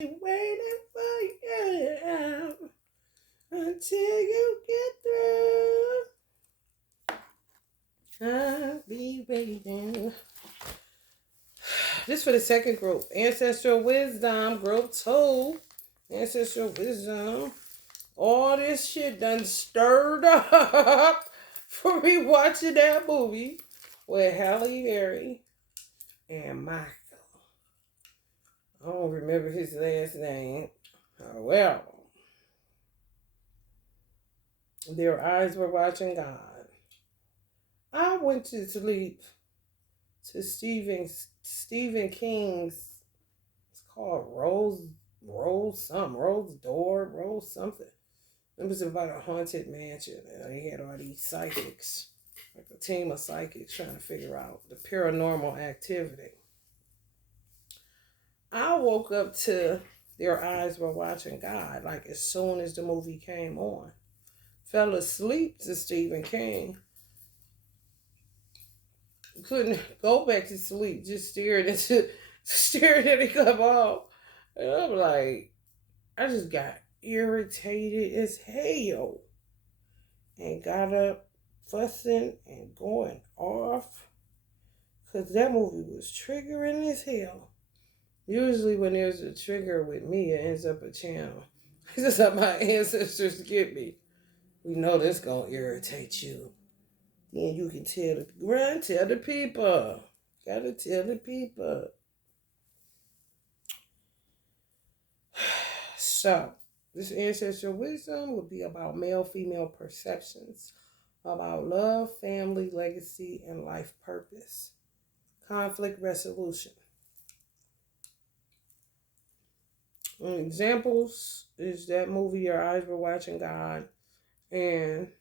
Waiting for you until you get through. I'll be waiting. This for the second group. Ancestral Wisdom, group 2. Ancestral Wisdom. All this shit done stirred up for me watching that movie with Halle Berry and Michael. I don't remember his last name. Well, their eyes were watching God. I went to sleep to Stephen King's. It's called Rose something. It was about a haunted mansion, and they had all these psychics, like a team of psychics trying to figure out the paranormal activity. I woke up to their eyes were watching God, like as soon as the movie came on. Fell asleep to Stephen King. Couldn't go back to sleep, just stared at it come on. And I'm like, I just got irritated as hell and got up fussing and going off because that movie was triggering as hell. Usually when there's a trigger with me, it ends up a channel. This is how my ancestors get me. We know this gonna irritate you. And you can tell the people. Gotta tell the people. So, this ancestral wisdom will be about male-female perceptions, about love, family, legacy, and life purpose. Conflict resolution. Examples is that movie Your Eyes Were Watching God and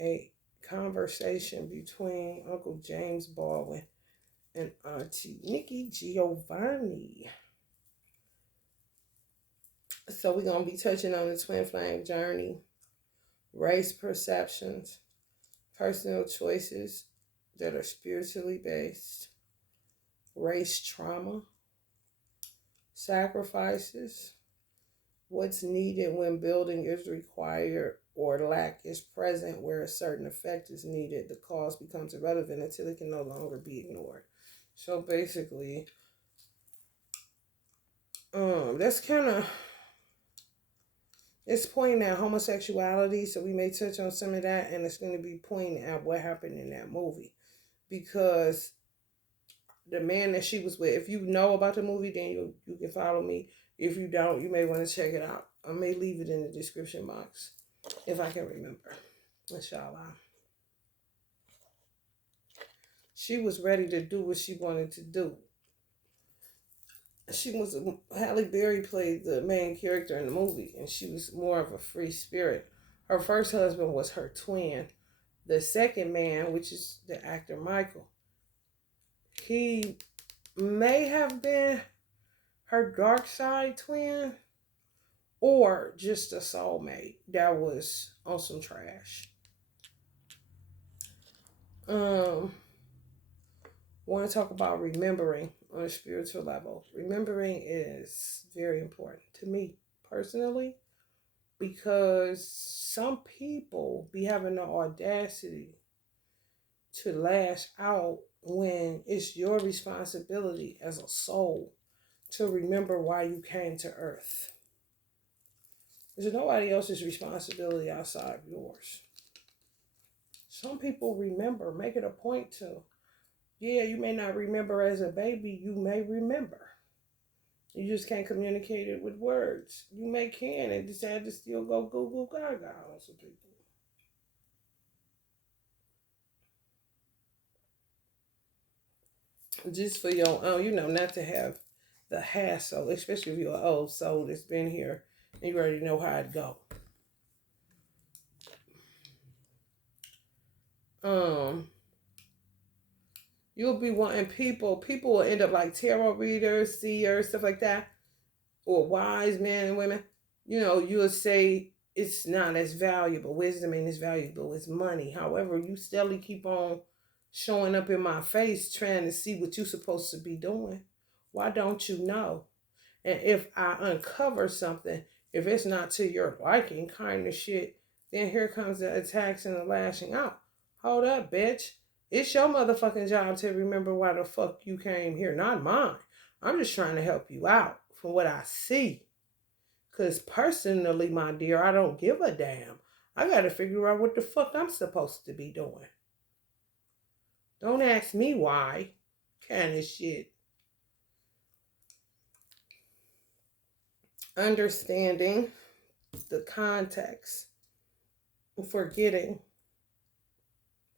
a conversation between Uncle James Baldwin and Auntie Nikki Giovanni. So we're going to be touching on the twin flame journey, race perceptions, personal choices that are spiritually based, race trauma, sacrifices, what's needed when building is required or lack is present where a certain effect is needed. The cause becomes irrelevant until it can no longer be ignored. So basically, that's kind of, it's pointing at homosexuality, so we may touch on some of that, and it's going to be pointing at what happened in that movie. Because the man that she was with, if you know about the movie, then you can follow me. If you don't, you may want to check it out. I may leave it in the description box, if I can remember. Inshallah. She was ready to do what she wanted to do. Halle Berry played the main character in the movie, and she was more of a free spirit. Her first husband was her twin. The second man, which is the actor Michael, he may have been her dark side twin or just a soulmate that was on some trash. Want to talk about remembering on a spiritual level. Remembering is very important to me personally because some people be having the audacity to lash out when it's your responsibility as a soul to remember why you came to earth. There's nobody else's responsibility outside of yours. Some people remember, make it a point to. Yeah, you may not remember as a baby, you may remember. You just can't communicate it with words. You may can and decide to still go Google Gaga on some people. Just for your own, not to have the hassle, especially if you're an old soul that's been here and you already know how it go. You'll be wanting people will end up like tarot readers, seers, stuff like that, or wise men and women. You'll say it's not as valuable. Wisdom ain't as valuable as money. However, you steadily keep on showing up in my face trying to see what you're supposed to be doing. Why don't you know? And if I uncover something, if it's not to your liking kind of shit, then here comes the attacks and the lashing out. Hold up, bitch. It's your motherfucking job to remember why the fuck you came here, not mine. I'm just trying to help you out from what I see. Because personally, my dear, I don't give a damn. I got to figure out what the fuck I'm supposed to be doing. Don't ask me why. Kind of shit. Understanding the context. Forgetting.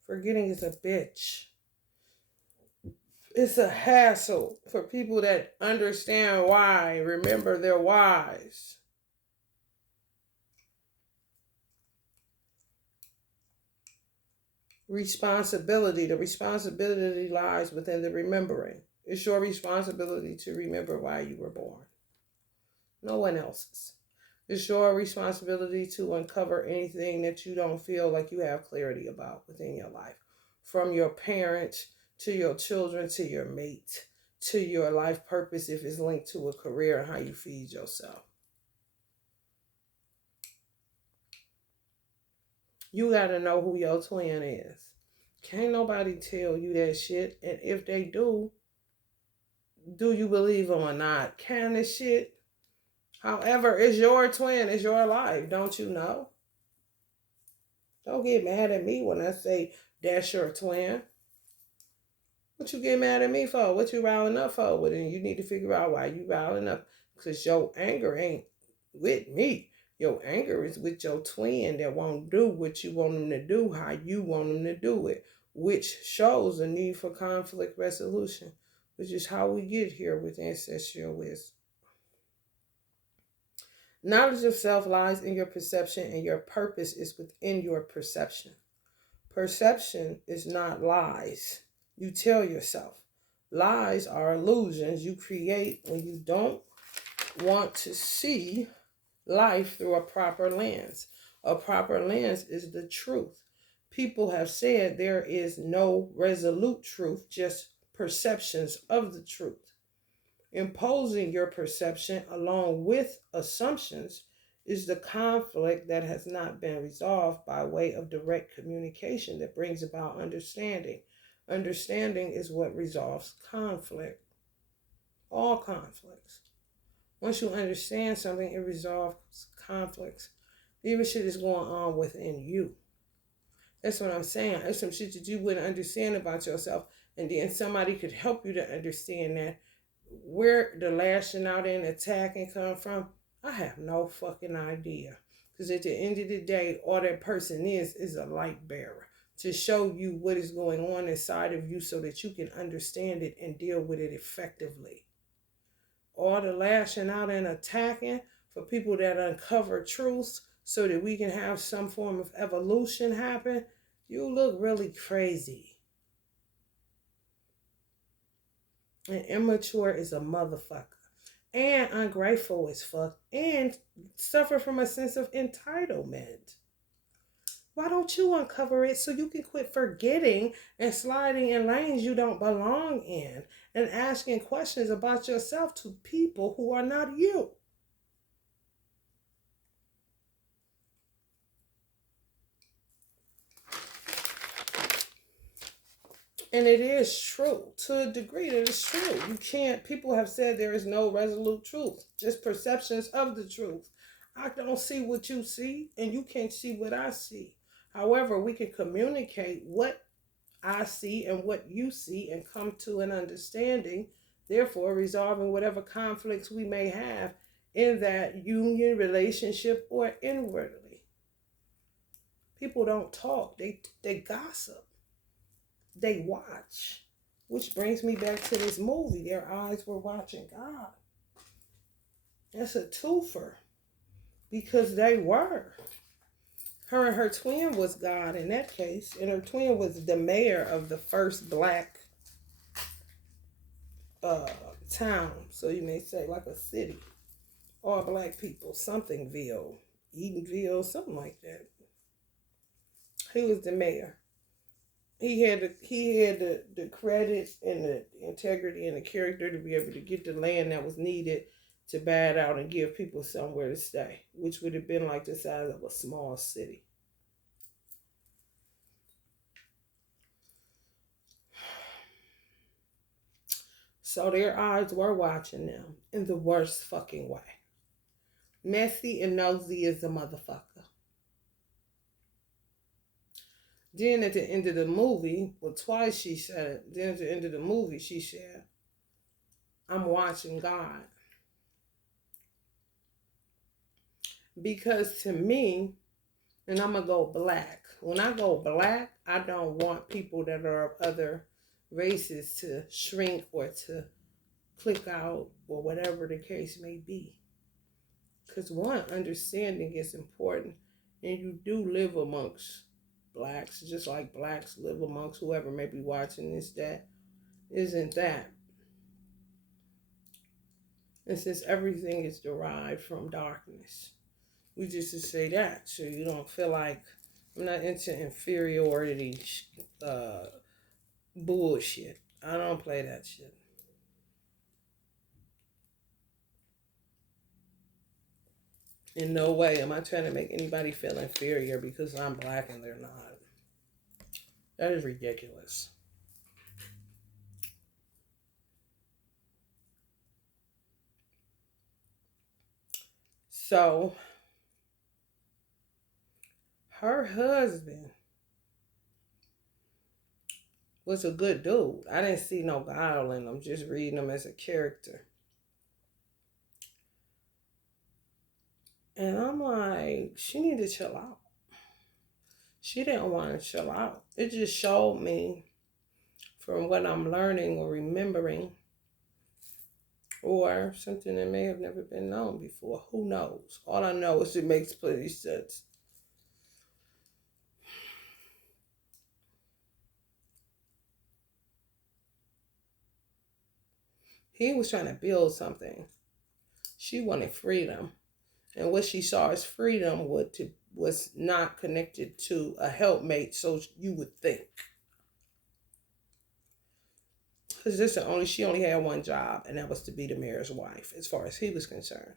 Forgetting is a bitch. It's a hassle for people that understand why, remember their whys. Responsibility. The responsibility lies within the remembering. It's your responsibility to remember why you were born. No one else's. It's your responsibility to uncover anything that you don't feel like you have clarity about within your life. From your parents, to your children, to your mate, to your life purpose if it's linked to a career and how you feed yourself. You got to know who your twin is. Can't nobody tell you that shit. And if they do you believe them or not? Kind of shit. However, it's your twin, it's your life. Don't you know? Don't get mad at me when I say that's your twin. What you get mad at me for? What you riling up for? Well, then you need to figure out why you riling up. Because your anger ain't with me. Your anger is with your twin that won't do what you want them to do, how you want them to do it, which shows a need for conflict resolution, which is how we get here with ancestral wisdom. Knowledge of self lies in your perception, and your purpose is within your perception. Perception is not lies. You tell yourself. Lies are illusions you create when you don't want to see life through a proper lens. A proper lens is the truth. People have said there is no resolute truth, just perceptions of the truth. Imposing your perception along with assumptions is the conflict that has not been resolved by way of direct communication that brings about understanding. Understanding is what resolves conflict. All conflicts. Once you understand something, it resolves conflicts. Even shit is going on within you. That's what I'm saying. There's some shit that you wouldn't understand about yourself, and then somebody could help you to understand that. Where the lashing out and attacking come from, I have no fucking idea. Because at the end of the day, all that person is a light bearer to show you what is going on inside of you so that you can understand it and deal with it effectively. All the lashing out and attacking for people that uncover truths so that we can have some form of evolution happen, you look really crazy. And immature is a motherfucker. And ungrateful as fuck. And suffer from a sense of entitlement. Why don't you uncover it so you can quit forgetting and sliding in lanes you don't belong in and asking questions about yourself to people who are not you? And it is true. To a degree, that is true. You can't, people have said there is no resolute truth, just perceptions of the truth. I don't see what you see, and you can't see what I see. However, we can communicate what I see and what you see and come to an understanding, therefore resolving whatever conflicts we may have in that union, relationship, or inwardly. People don't talk, they gossip. They watch, which brings me back to this movie. Their eyes were watching God. That's a twofer because they were. Her and her twin was God in that case, and her twin was the mayor of the first black town. So you may say like a city, all black people, somethingville, Edenville, something like that. He was the mayor. He had the credit and the integrity and the character to be able to get the land that was needed to bat out and give people somewhere to stay, which would have been like the size of a small city. So their eyes were watching them in the worst fucking way. Messy and nosy as a motherfucker. Then at the end of the movie, well, twice she said it. Then at the end of the movie, she said, I'm watching God. Because to me, and I'm going to go black. When I go black, I don't want people that are of other races to shrink or to click out or whatever the case may be. Because one, understanding is important. And you do live amongst blacks, just like blacks live amongst whoever may be watching this, that isn't that. And since everything is derived from darkness, we just to say that so you don't feel like I'm not into inferiority bullshit. I don't play that shit. In no way am I trying to make anybody feel inferior because I'm black and they're not. That is ridiculous. So, her husband was a good dude. I didn't see no guile in him, just reading him as a character. And I'm like, she need to chill out. She didn't want to chill out. It just showed me from what I'm learning or remembering or something that may have never been known before. Who knows? All I know is it makes plenty sense. He was trying to build something. She wanted freedom. And what she saw as freedom was not connected to a helpmate, so you would think. Because she only had one job, and that was to be the mayor's wife, as far as he was concerned.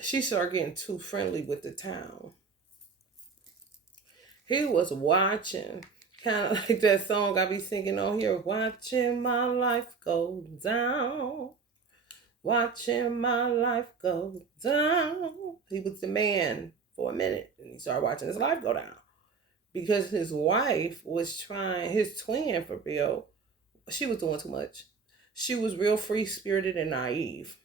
She started getting too friendly with the town. He was watching, kind of like that song I be singing on here, watching my life go down. Watching my life go down. He was the man for a minute, and he started watching his life go down. Because his wife was trying, his twin for Bill, she was doing too much. She was real free-spirited and naive.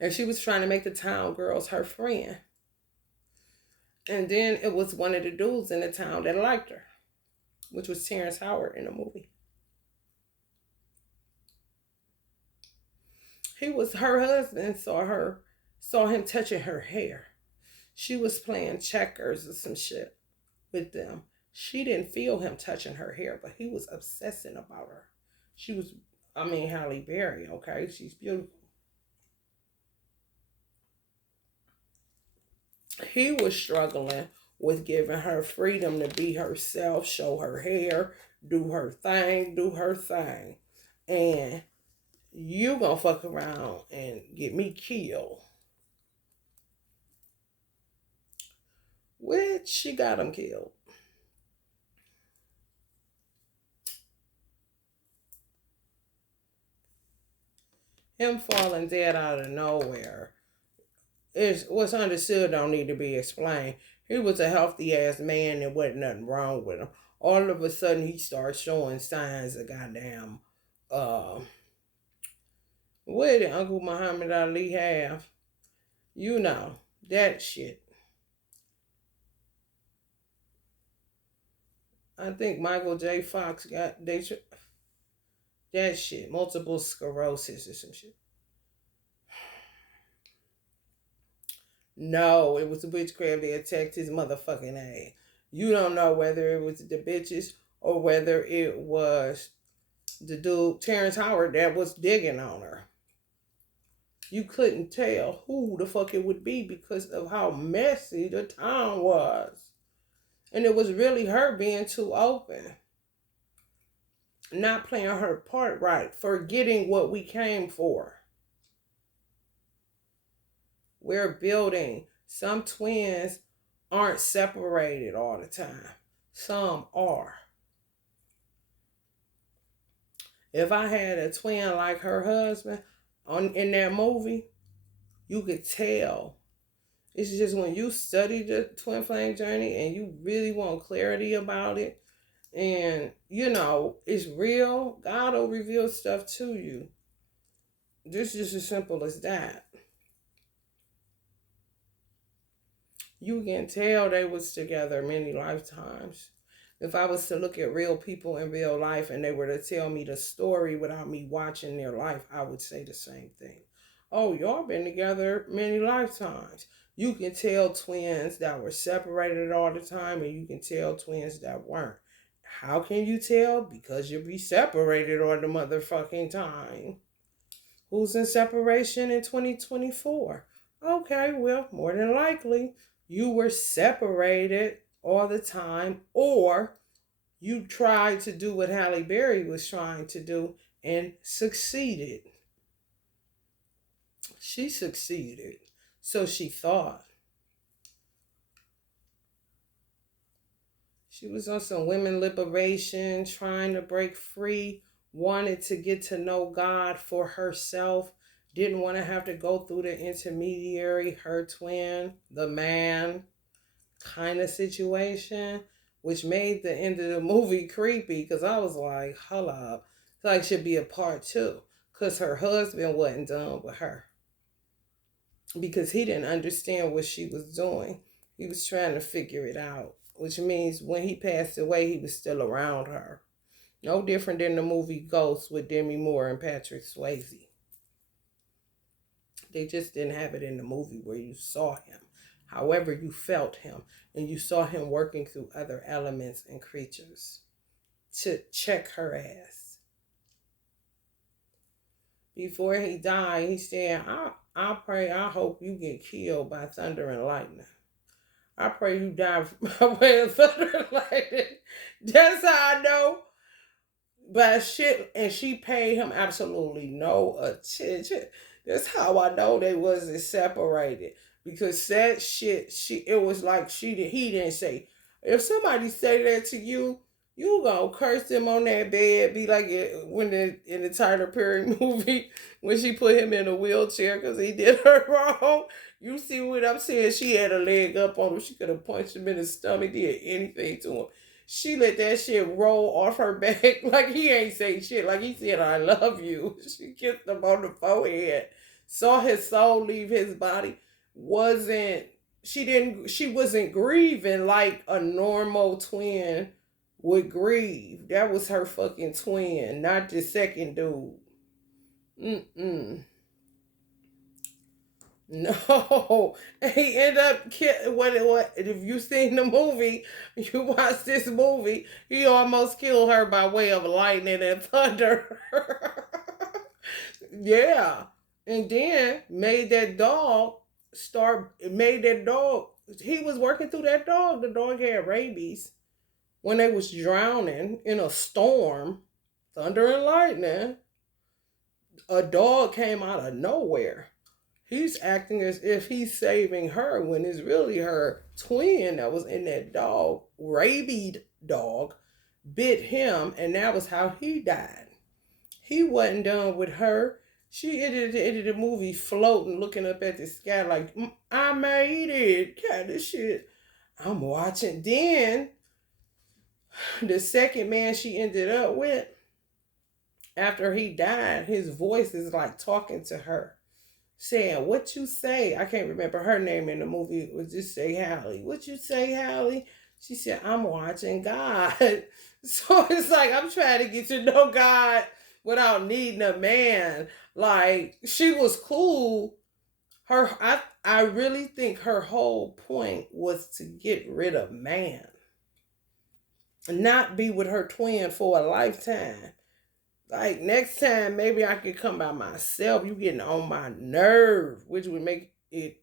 And she was trying to make the town girls her friend. And then it was one of the dudes in the town that liked her, which was Terrence Howard in the movie. Her husband saw him touching her hair. She was playing checkers or some shit with them. She didn't feel him touching her hair, but he was obsessing about her. She was, Halle Berry, okay? She's beautiful. He was struggling with giving her freedom to be herself, show her hair, do her thing. And you gonna fuck around and get me killed. Which she got him killed. Him falling dead out of nowhere is what's understood, don't need to be explained. He was a healthy ass man, and wasn't nothing wrong with him. All of a sudden he starts showing signs of goddamn what did Uncle Muhammad Ali have? You know, that shit. I think Michael J. Fox got that shit, multiple sclerosis or some shit. No, it was the witchcraft that attacked his motherfucking ass. You don't know whether it was the bitches or whether it was the dude, Terrence Howard, that was digging on her. You couldn't tell who the fuck it would be because of how messy the town was. And it was really her being too open. not playing her part right, forgetting what we came for. We're building. Some twins aren't separated all the time. Some are. If I had a twin like her husband in that movie, you could tell. It's just when you study the twin flame journey and you really want clarity about it, and it's real, God will reveal stuff to you. This is just as simple as that. You can tell they was together many lifetimes. If I was to look at real people in real life and they were to tell me the story without me watching their life, I would say the same thing. Oh, y'all been together many lifetimes. You can tell twins that were separated all the time, and you can tell twins that weren't. How can you tell? Because you'll be separated all the motherfucking time. Who's in separation in 2024? Okay, well, more than likely, you were separated all the time, or you tried to do what Halle Berry was trying to do and succeeded. She succeeded. So she thought. She was on some women liberation, trying to break free, wanted to get to know God for herself, didn't want to have to go through the intermediary, her twin, the man kind of situation, which made the end of the movie creepy because I was like, hold up. It's like should be a part two because her husband wasn't done with her because he didn't understand what she was doing. He was trying to figure it out, which means when he passed away, he was still around her. No different than the movie Ghost with Demi Moore and Patrick Swayze. They just didn't have it in the movie where you saw him. However, you felt him and you saw him working through other elements and creatures to check her ass. Before he died, he said, I pray, I hope you get killed by thunder and lightning. I pray you die by way of thunder and lightning. That's how I know. But shit, and she paid him absolutely no attention. That's how I know they wasn't separated. Because that shit, it was like he didn't say. If somebody say that to you, you gonna curse them on that bed. Be like when in the Tyler Perry movie when she put him in a wheelchair because he did her wrong. You see what I'm saying? She had a leg up on him. She could have punched him in the stomach, did anything to him. She let that shit roll off her back like he ain't say shit. Like he said, I love you. She kissed him on the forehead. Saw his soul leave his body. She wasn't grieving like a normal twin would grieve. That was her fucking twin, not the second dude. Mm-mm. No, he ended up what if you seen the movie, you watch this movie, he almost killed her by way of lightning and thunder. Yeah. And then made that dog, he was working through that dog. The dog had rabies. When they was drowning in a storm, thunder and lightning, a dog came out of nowhere. He's acting as if he's saving her when it's really her twin that was in that dog. Rabied dog bit him, and that was how he died. He wasn't done with her. She ended the movie floating, looking up at the sky like, I made it, kind of shit. I'm watching. Then, the second man she ended up with, after he died, his voice is like talking to her, saying, what you say? I can't remember her name in the movie. It was just say Hallie. What you say, Hallie? She said, I'm watching God. So it's like, I'm trying to get to know God without needing a man. Like, she was cool. I really think her whole point was to get rid of man. Not be with her twin for a lifetime. Like next time, maybe I could come by myself. You getting on my nerve, which would make it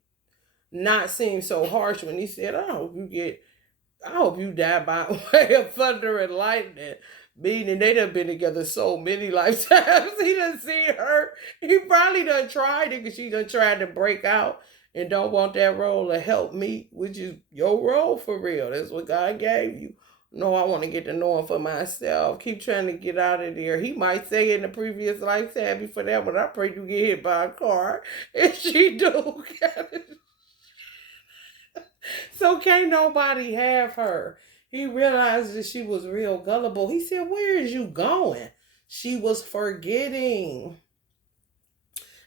not seem so harsh when he said, I hope you die by way of thunder and lightning. Meaning they done been together so many lifetimes. He done seen her. He probably done tried it because she done tried to break out and don't want that role to help me, which is your role for real. That's what God gave you. No, I want to get to know him for myself. Keep trying to get out of there. He might say in the previous lifetime before that, but I pray you get hit by a car. And she do. So can't nobody have her. He realized that she was real gullible. He said, "Where is you going?" She was forgetting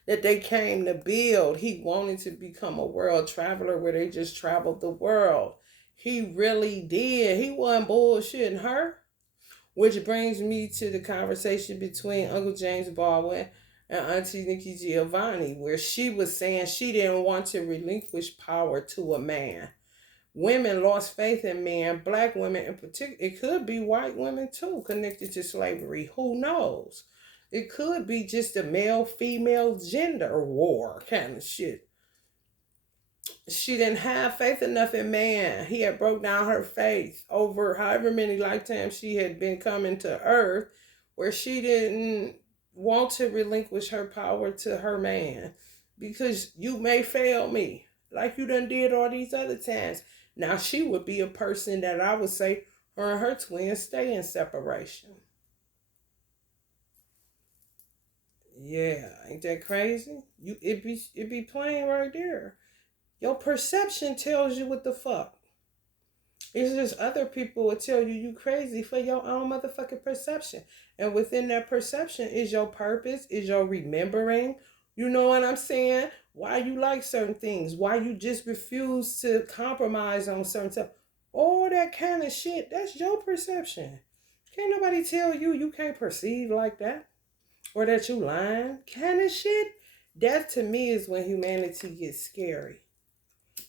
that they came to build. He wanted to become a world traveler where they just traveled the world. He really did. He wasn't bullshitting her. Which brings me to the conversation between Uncle James Baldwin and Auntie Nikki Giovanni, where she was saying she didn't want to relinquish power to a man. Women lost faith in men, black women in particular. It could be white women too, connected to slavery. Who knows? It could be just a male female gender war kind of shit. She didn't have faith enough in man. He had broke down her faith over however many lifetimes she had been coming to earth, where she didn't want to relinquish her power to her man. Because you may fail me, like you done did all these other times. Now she would be a person that I would say her and her twins stay in separation. Yeah, ain't that crazy? It be plain right there. Your perception tells you what the fuck. It's just other people will tell you you crazy for your own motherfucking perception. And within that perception is your purpose, is your remembering. You know what I'm saying? Why you like certain things, why you just refuse to compromise on certain stuff. All that kind of shit, that's your perception. Can't nobody tell you you can't perceive like that. Or that you lying. Kind of shit. That to me is when humanity gets scary.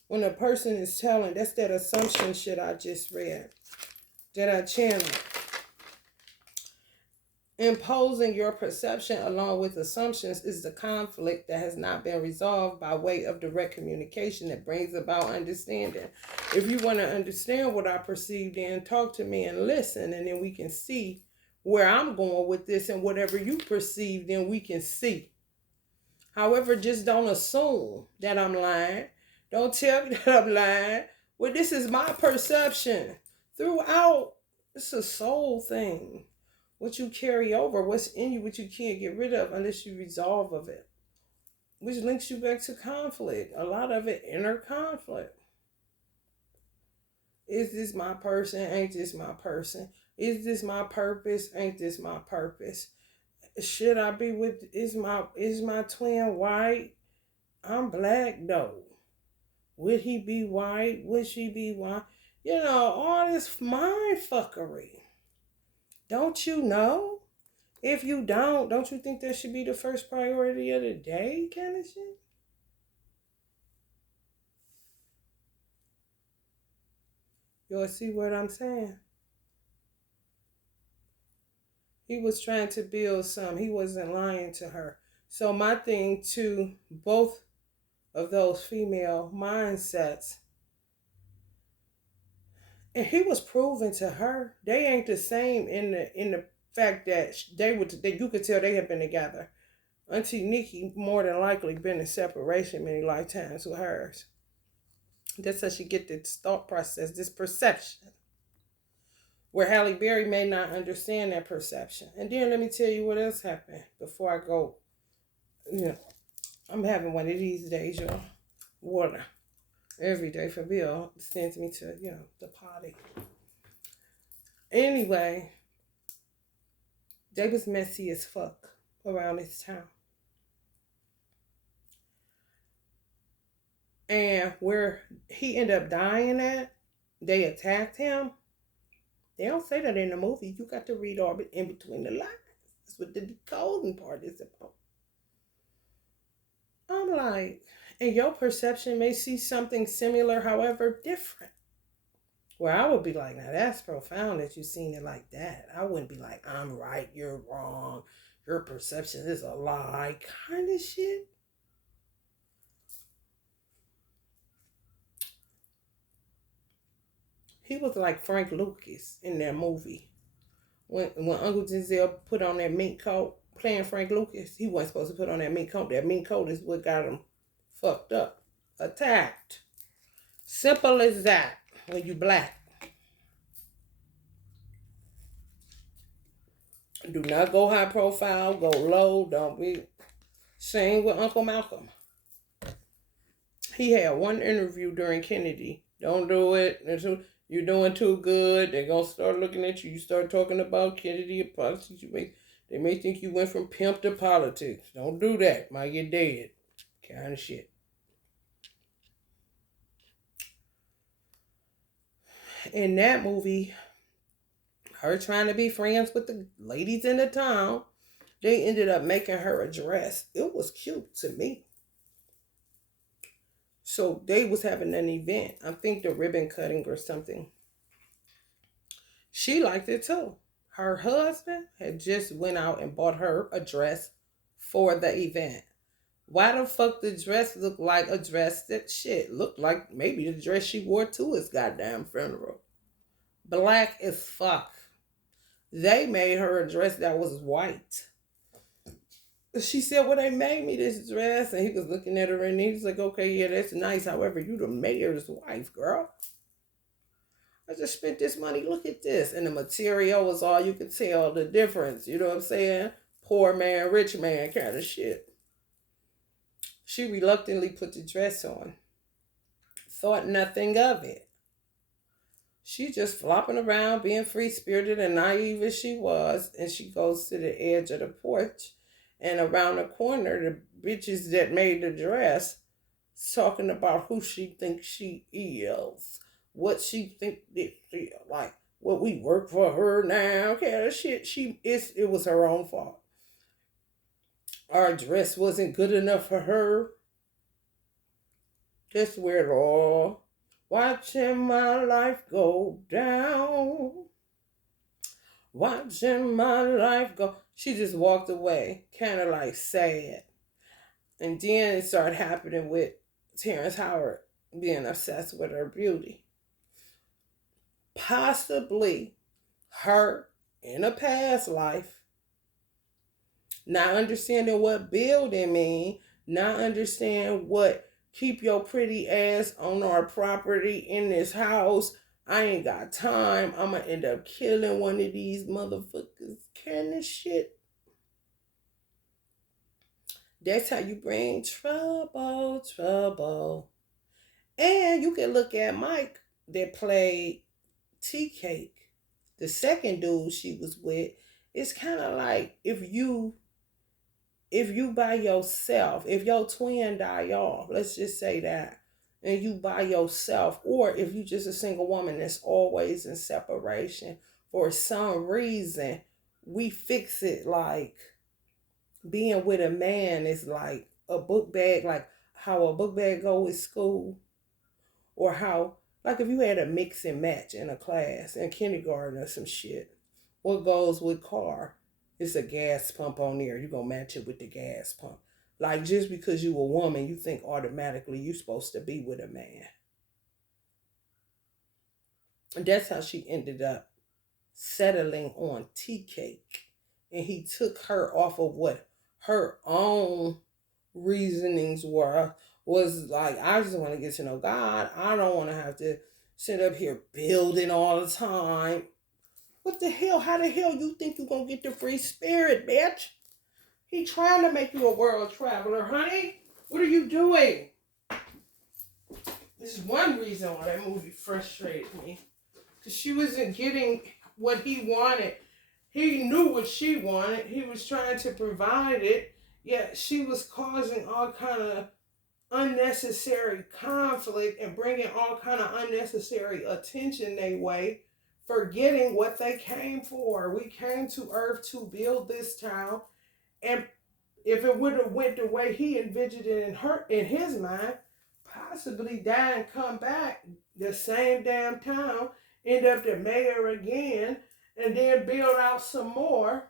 When a person is telling, that's that assumption shit I just read, that I channeled. Imposing your perception along with assumptions is the conflict that has not been resolved by way of direct communication that brings about understanding. If you want to understand what I perceive, then talk to me and listen, and then we can see where I'm going with this, and whatever you perceive, then we can see. However, just don't assume that I'm lying. Don't tell me that I'm lying. Well, this is my perception. Throughout, it's a soul thing. What you carry over, what's in you, what you can't get rid of unless you resolve of it. Which links you back to conflict. A lot of it, inner conflict. Is this my person? Ain't this my person? Is this my purpose? Ain't this my purpose? Should I be with, is my twin white? I'm black though. Would he be white? Would she be white? You know, all this mind fuckery. Don't you know? If you don't you think that should be the first priority of the day kind of shit? Y'all see what I'm saying? He was trying to build some. He wasn't lying to her. So my thing to both of those female mindsets, and he was proving to her they ain't the same in the fact that that you could tell they had been together. Auntie Nikki more than likely been in separation many lifetimes with hers. That's how she get this thought process, this perception, where Halle Berry may not understand that perception. And then let me tell you what else happened before I go. You know, I'm having one of these days, y'all. Water every day for Bill sends me to the potty. Anyway, they was messy as fuck around this town. And where he ended up dying at, they attacked him. They don't say that in the movie. You got to read all in between the lines. That's what the decoding part is about. I'm like, and your perception may see something similar, however different. Where I would be like, now that's profound that you've seen it like that. I wouldn't be like, I'm right, you're wrong, your perception is a lie, kind of shit. He was like Frank Lucas in that movie, When Uncle Denzel put on that mink coat playing Frank Lucas, he wasn't supposed to put on that mink coat. That mink coat is what got him fucked up, attacked. Simple as that. When you black, do not go high profile, go low. Don't be. Same with Uncle Malcolm. He had one interview during Kennedy. Don't do it. You're doing too good. They're gonna start looking at you. You start talking about Kennedy and politics. They may think you went from pimp to politics. Don't do that. Might get dead. Kind of shit. In that movie, her trying to be friends with the ladies in the town, they ended up making her a dress. It was cute to me. So they was having an event. I think the ribbon cutting or something. She liked it too. Her husband had just went out and bought her a dress for the event. Why the fuck the dress look like a dress that shit looked like maybe the dress she wore to his goddamn funeral? Black as fuck. They made her a dress that was white. She said, well, they made me this dress. And he was looking at her and he was like, okay, yeah, that's nice. However, you the mayor's wife, girl. I just spent this money. Look at this. And the material was all you could tell the difference. You know what I'm saying? Poor man, rich man kind of shit. She reluctantly put the dress on. Thought nothing of it. She just flopping around, being free-spirited and naive as she was. And she goes to the edge of the porch. And around the corner, the bitches that made the dress talking about who she thinks she is. What she think that she like. What we work for her now. Okay, that shit. It was her own fault. Our dress wasn't good enough for her. Just wear it all. Watching my life go down. Watching my life go. She just walked away, kind of like sad. And then it started happening with Terrence Howard being obsessed with her beauty. Possibly her in a past life, not understanding what building mean, not understand what keep your pretty ass on our property in this house. I ain't got time. I'm going to end up killing one of these motherfuckers. Kind of shit. That's how you bring trouble. And you can look at Mike that played Tea Cake. The second dude she was with. It's kind of like if you by yourself, if your twin die off, let's just say that, and you by yourself, or if you just a single woman that's always in separation, for some reason, we fix it like being with a man is like a book bag, like how a book bag go with school, or how, like if you had a mix and match in a class in kindergarten or some shit, what goes with car? It's a gas pump on there. You're going to match it with the gas pump. Like, just because you a woman, you think automatically you're supposed to be with a man. And that's how she ended up settling on Tea Cake. And he took her off of what her own reasonings were. Was like, I just want to get to know God. I don't want to have to sit up here building all the time. What the hell? How the hell you think you're going to get the free spirit, bitch? He trying to make you a world traveler, honey. What are you doing? This is one reason why that movie frustrated me. Because she wasn't getting what he wanted. He knew what she wanted. He was trying to provide it. Yet she was causing all kind of unnecessary conflict and bringing all kind of unnecessary attention their way, forgetting what they came for. We came to earth to build this town, and if it would have went the way he envisioned it in his mind, possibly die and come back the same damn town, end up the mayor again, and then build out some more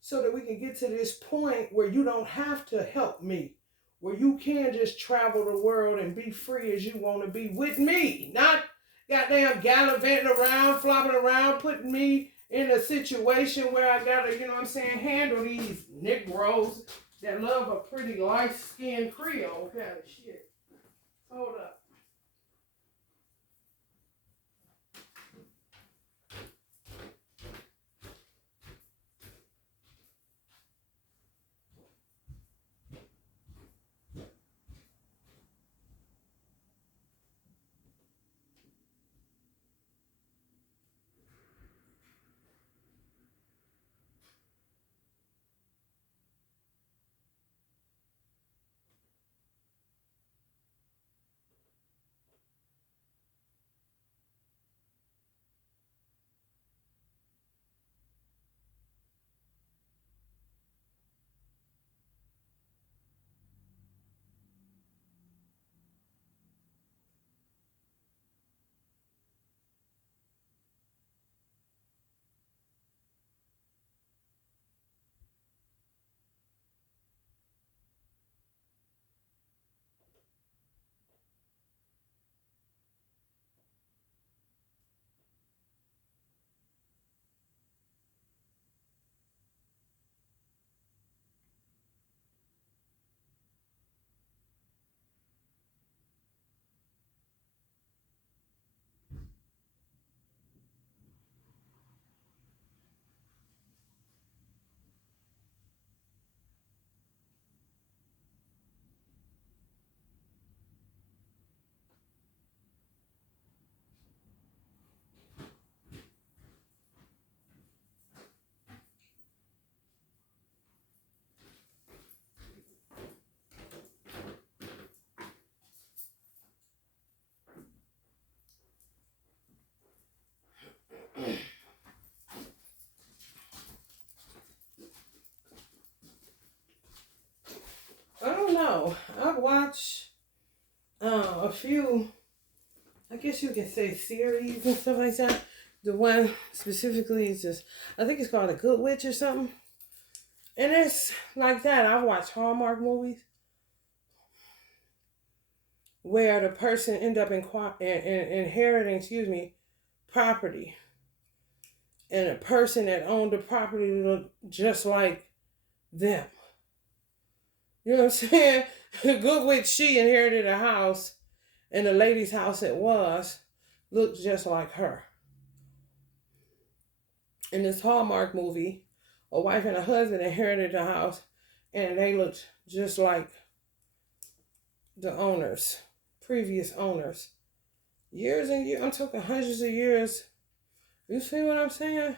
so that we can get to this point where you don't have to help me, where you can just travel the world and be free as you want to be with me, not goddamn gallivanting around, flopping around, putting me in a situation where I gotta, handle these Negroes that love a pretty light-skinned Creole kind of shit. Hold up. I don't know. I've watched a few, I guess you can say series and stuff like that. The one specifically is just, I think it's called A Good Witch or something. And it's like that. I've watched Hallmark movies where the person end up inheriting, property. And the person that owned the property looked just like them. You know what I'm saying? The Good Witch, she inherited a house, and the lady's house it was looked just like her. In this Hallmark movie, a wife and a husband inherited the house, and they looked just like the owners, previous owners. Years and years, I'm talking hundreds of years. You see what I'm saying?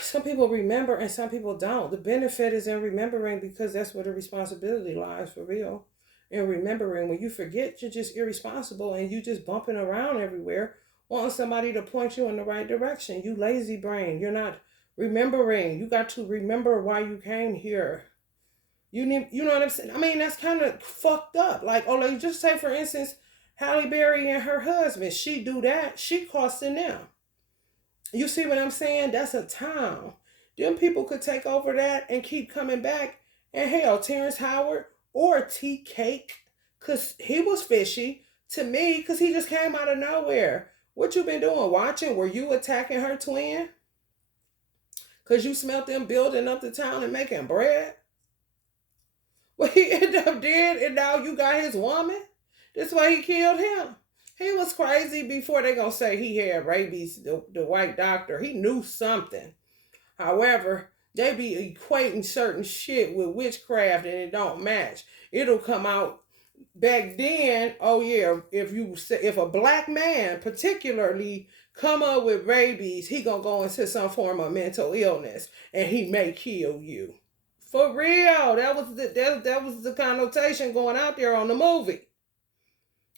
Some people remember and some people don't. The benefit is in remembering because that's where the responsibility lies for real. In remembering, when you forget, you're just irresponsible and you just bumping around everywhere, wanting somebody to point you in the right direction. You lazy brain. You're not remembering. You got to remember why you came here. You know what I'm saying? I mean, that's kind of fucked up. Like, like just say for instance, Halle Berry and her husband. She do that. She costing them. You see what I'm saying? That's a town. Them people could take over that and keep coming back. And hell, Terrence Howard or T Cake, because he was fishy to me, because he just came out of nowhere. What you been doing? Watching? Were you attacking her twin? Because you smelt them building up the town and making bread? Well, he ended up dead, and now you got his woman? That's why he killed him. He was crazy before they gonna say he had rabies, the white doctor. He knew something. However, they be equating certain shit with witchcraft and it don't match. It'll come out back then. Oh yeah, if a black man particularly come up with rabies, he gonna go into some form of mental illness and he may kill you. For real, that was the connotation going out there on the movie.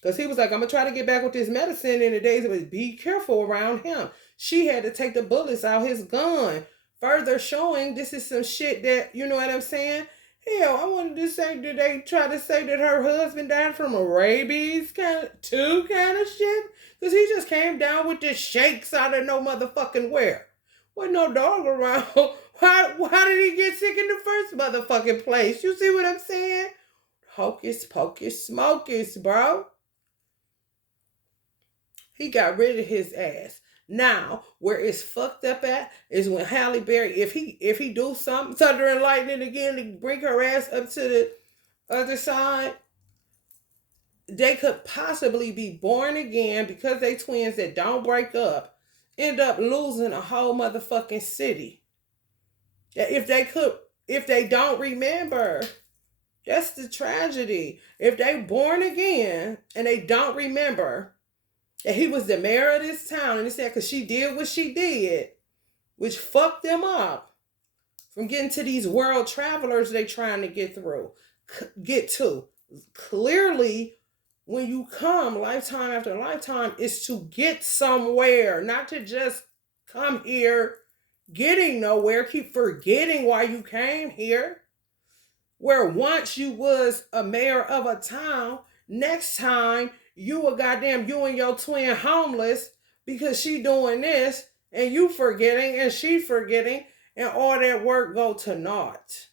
Because he was like, I'm going to try to get back with this medicine in the days of it. Be careful around him. She had to take the bullets out his gun. Further showing this is some shit that, you know what I'm saying? Hell, I wanted to say, did they try to say that her husband died from a rabies kind of shit? Because he just came down with the shakes out of no motherfucking where. Wasn't no dog around. Why did he get sick in the first motherfucking place? You see what I'm saying? Hocus pocus smokus, bro. He got rid of his ass. Now, where it's fucked up at is when Halle Berry, if he do something, thunder and lightning again to bring her ass up to the other side, they could possibly be born again because they twins that don't break up, end up losing a whole motherfucking city. If they could, if they don't remember, that's the tragedy. If they born again and they don't remember that he was the mayor of this town, and they said because she did what she did, which fucked them up from getting to these world travelers they trying to get to. Clearly, when you come lifetime after lifetime, is to get somewhere, not to just come here getting nowhere, keep forgetting why you came here. Where once you was a mayor of a town, next time you a goddamn you and your twin homeless because she doing this and you forgetting and she forgetting and all that work go to naught.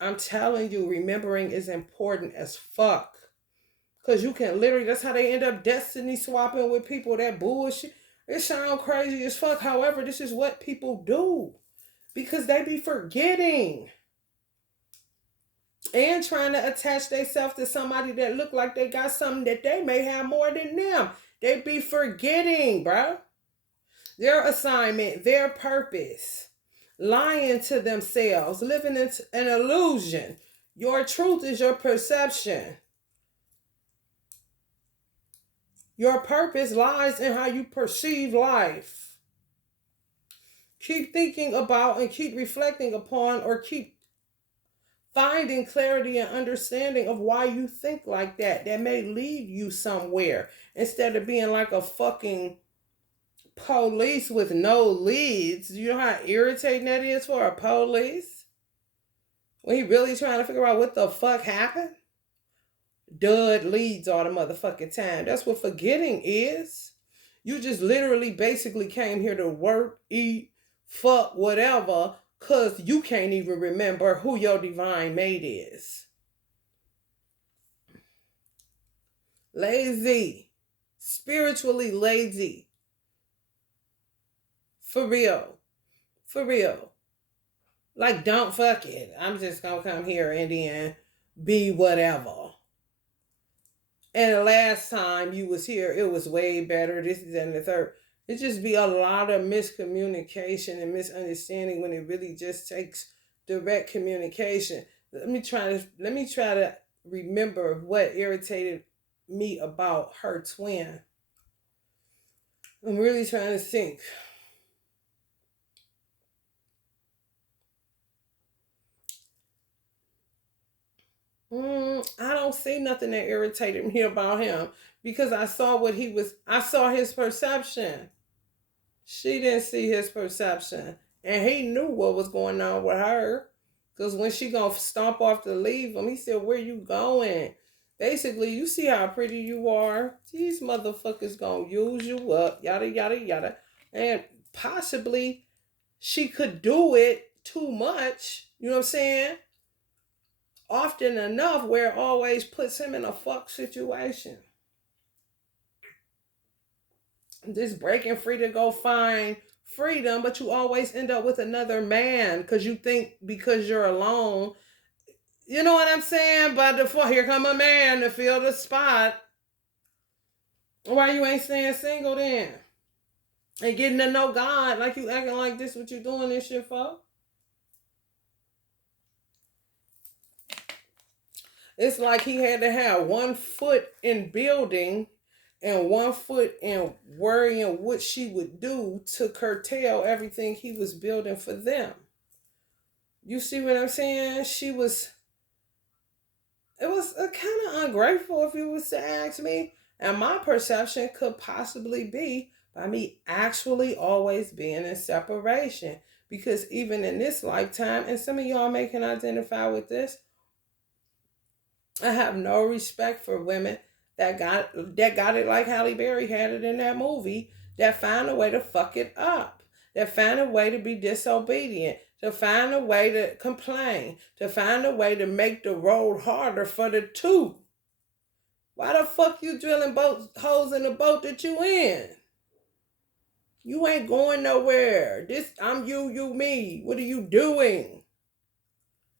I'm telling you, remembering is important as fuck. Cause you can literally, that's how they end up destiny swapping with people, that bullshit. It sounds crazy as fuck. However, this is what people do. Because they be forgetting. And trying to attach themselves to somebody that look like they got something that they may have more than them. They be forgetting, bro. Their assignment, their purpose. Lying to themselves, living in an illusion. Your truth is your perception. Your purpose lies in how you perceive life. Keep thinking about and keep reflecting upon or keep finding clarity and understanding of why you think like that. That may lead you somewhere instead of being like a fucking police with no leads. You know how irritating that is for a police? When he really trying to figure out what the fuck happened? Dud leads all the motherfucking time. That's what forgetting is. You just literally basically came here to work, eat, fuck, whatever, because you can't even remember who your divine mate is. Lazy. Spiritually lazy. For real. For real. Like, don't fuck it. I'm just going to come here and then be whatever. And the last time you was here, it was way better. This is and the third. It just be a lot of miscommunication and misunderstanding when it really just takes direct communication. Let me try to remember what irritated me about her twin. I'm really trying to think. I don't see nothing that irritated me about him because I saw his perception. She didn't see his perception. And he knew what was going on with her. Because when she gonna stomp off to leave him, he said, where you going? Basically, you see how pretty you are. These motherfuckers gonna use you up. Yada, yada, yada. And possibly she could do it too much. You know what I'm saying? Often enough where it always puts him in a fuck situation. Just breaking free to go find freedom, but you always end up with another man because you think because you're alone. You know what I'm saying? But here come a man to fill the spot. Why you ain't staying single then? And getting to know God like you acting like this what you doing this shit for? It's like he had to have 1 foot in building and 1 foot in worrying what she would do to curtail everything he was building for them. You see what I'm saying? It was kind of ungrateful if you was to ask me. And my perception could possibly be by me actually always being in separation. Because even in this lifetime, and some of y'all may can identify with this, I have no respect for women that got it like Halle Berry had it in that movie, that find a way to fuck it up, that find a way to be disobedient, to find a way to complain, to find a way to make the road harder for the two. Why the fuck you drilling holes in the boat that you in? You ain't going nowhere. I'm you, me. What are you doing?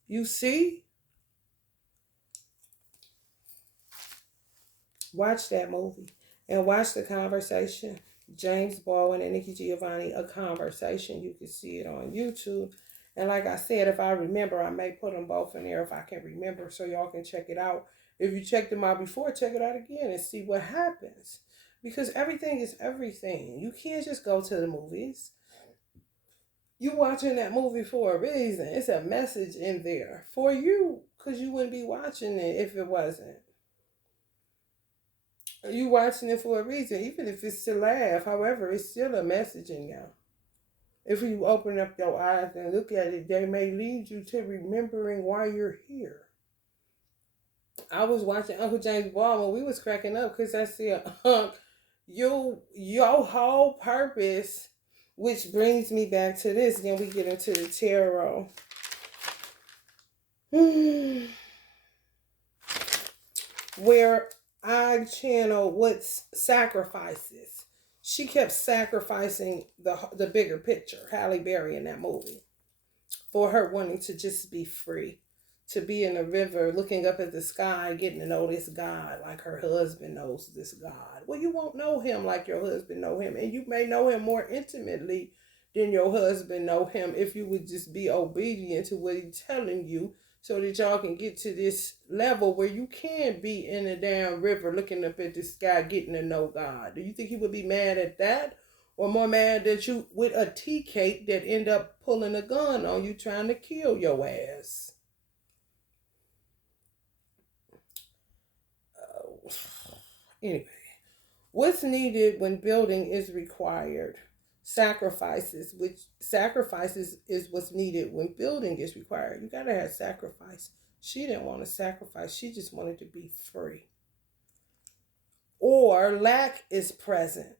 You see? Watch that movie and watch the conversation. James Baldwin and Nikki Giovanni, a conversation. You can see it on YouTube. And like I said, if I remember, I may put them both in there if I can remember so y'all can check it out. If you checked them out before, check it out again and see what happens. Because everything is everything. You can't just go to the movies. You watching that movie for a reason. It's a message in there for you because you wouldn't be watching it if it wasn't. You watching it for a reason, even if it's to laugh. However, it's still a message in you. If you open up your eyes and look at it, they may lead you to remembering why you're here. I was watching Uncle James Baldwin. We was cracking up because I said, your whole purpose, which brings me back to this. Then we get into the tarot. Where I channel what's sacrifices. She kept sacrificing the bigger picture, Halle Berry in that movie, for her wanting to just be free, to be in a river, looking up at the sky, getting to know this God like her husband knows this God. Well, you won't know him like your husband know him, and you may know him more intimately than your husband know him if you would just be obedient to what he's telling you so that y'all can get to this level where you can be in a damn river looking up at the sky getting to know God. Do you think he would be mad at that? Or more mad that you with a tea cake that end up pulling a gun on you trying to kill your ass? Anyway, what's needed when building is required. Sacrifices is what's needed when building is required. You gotta have sacrifice. She didn't want to sacrifice. She just wanted to be free. Or lack is present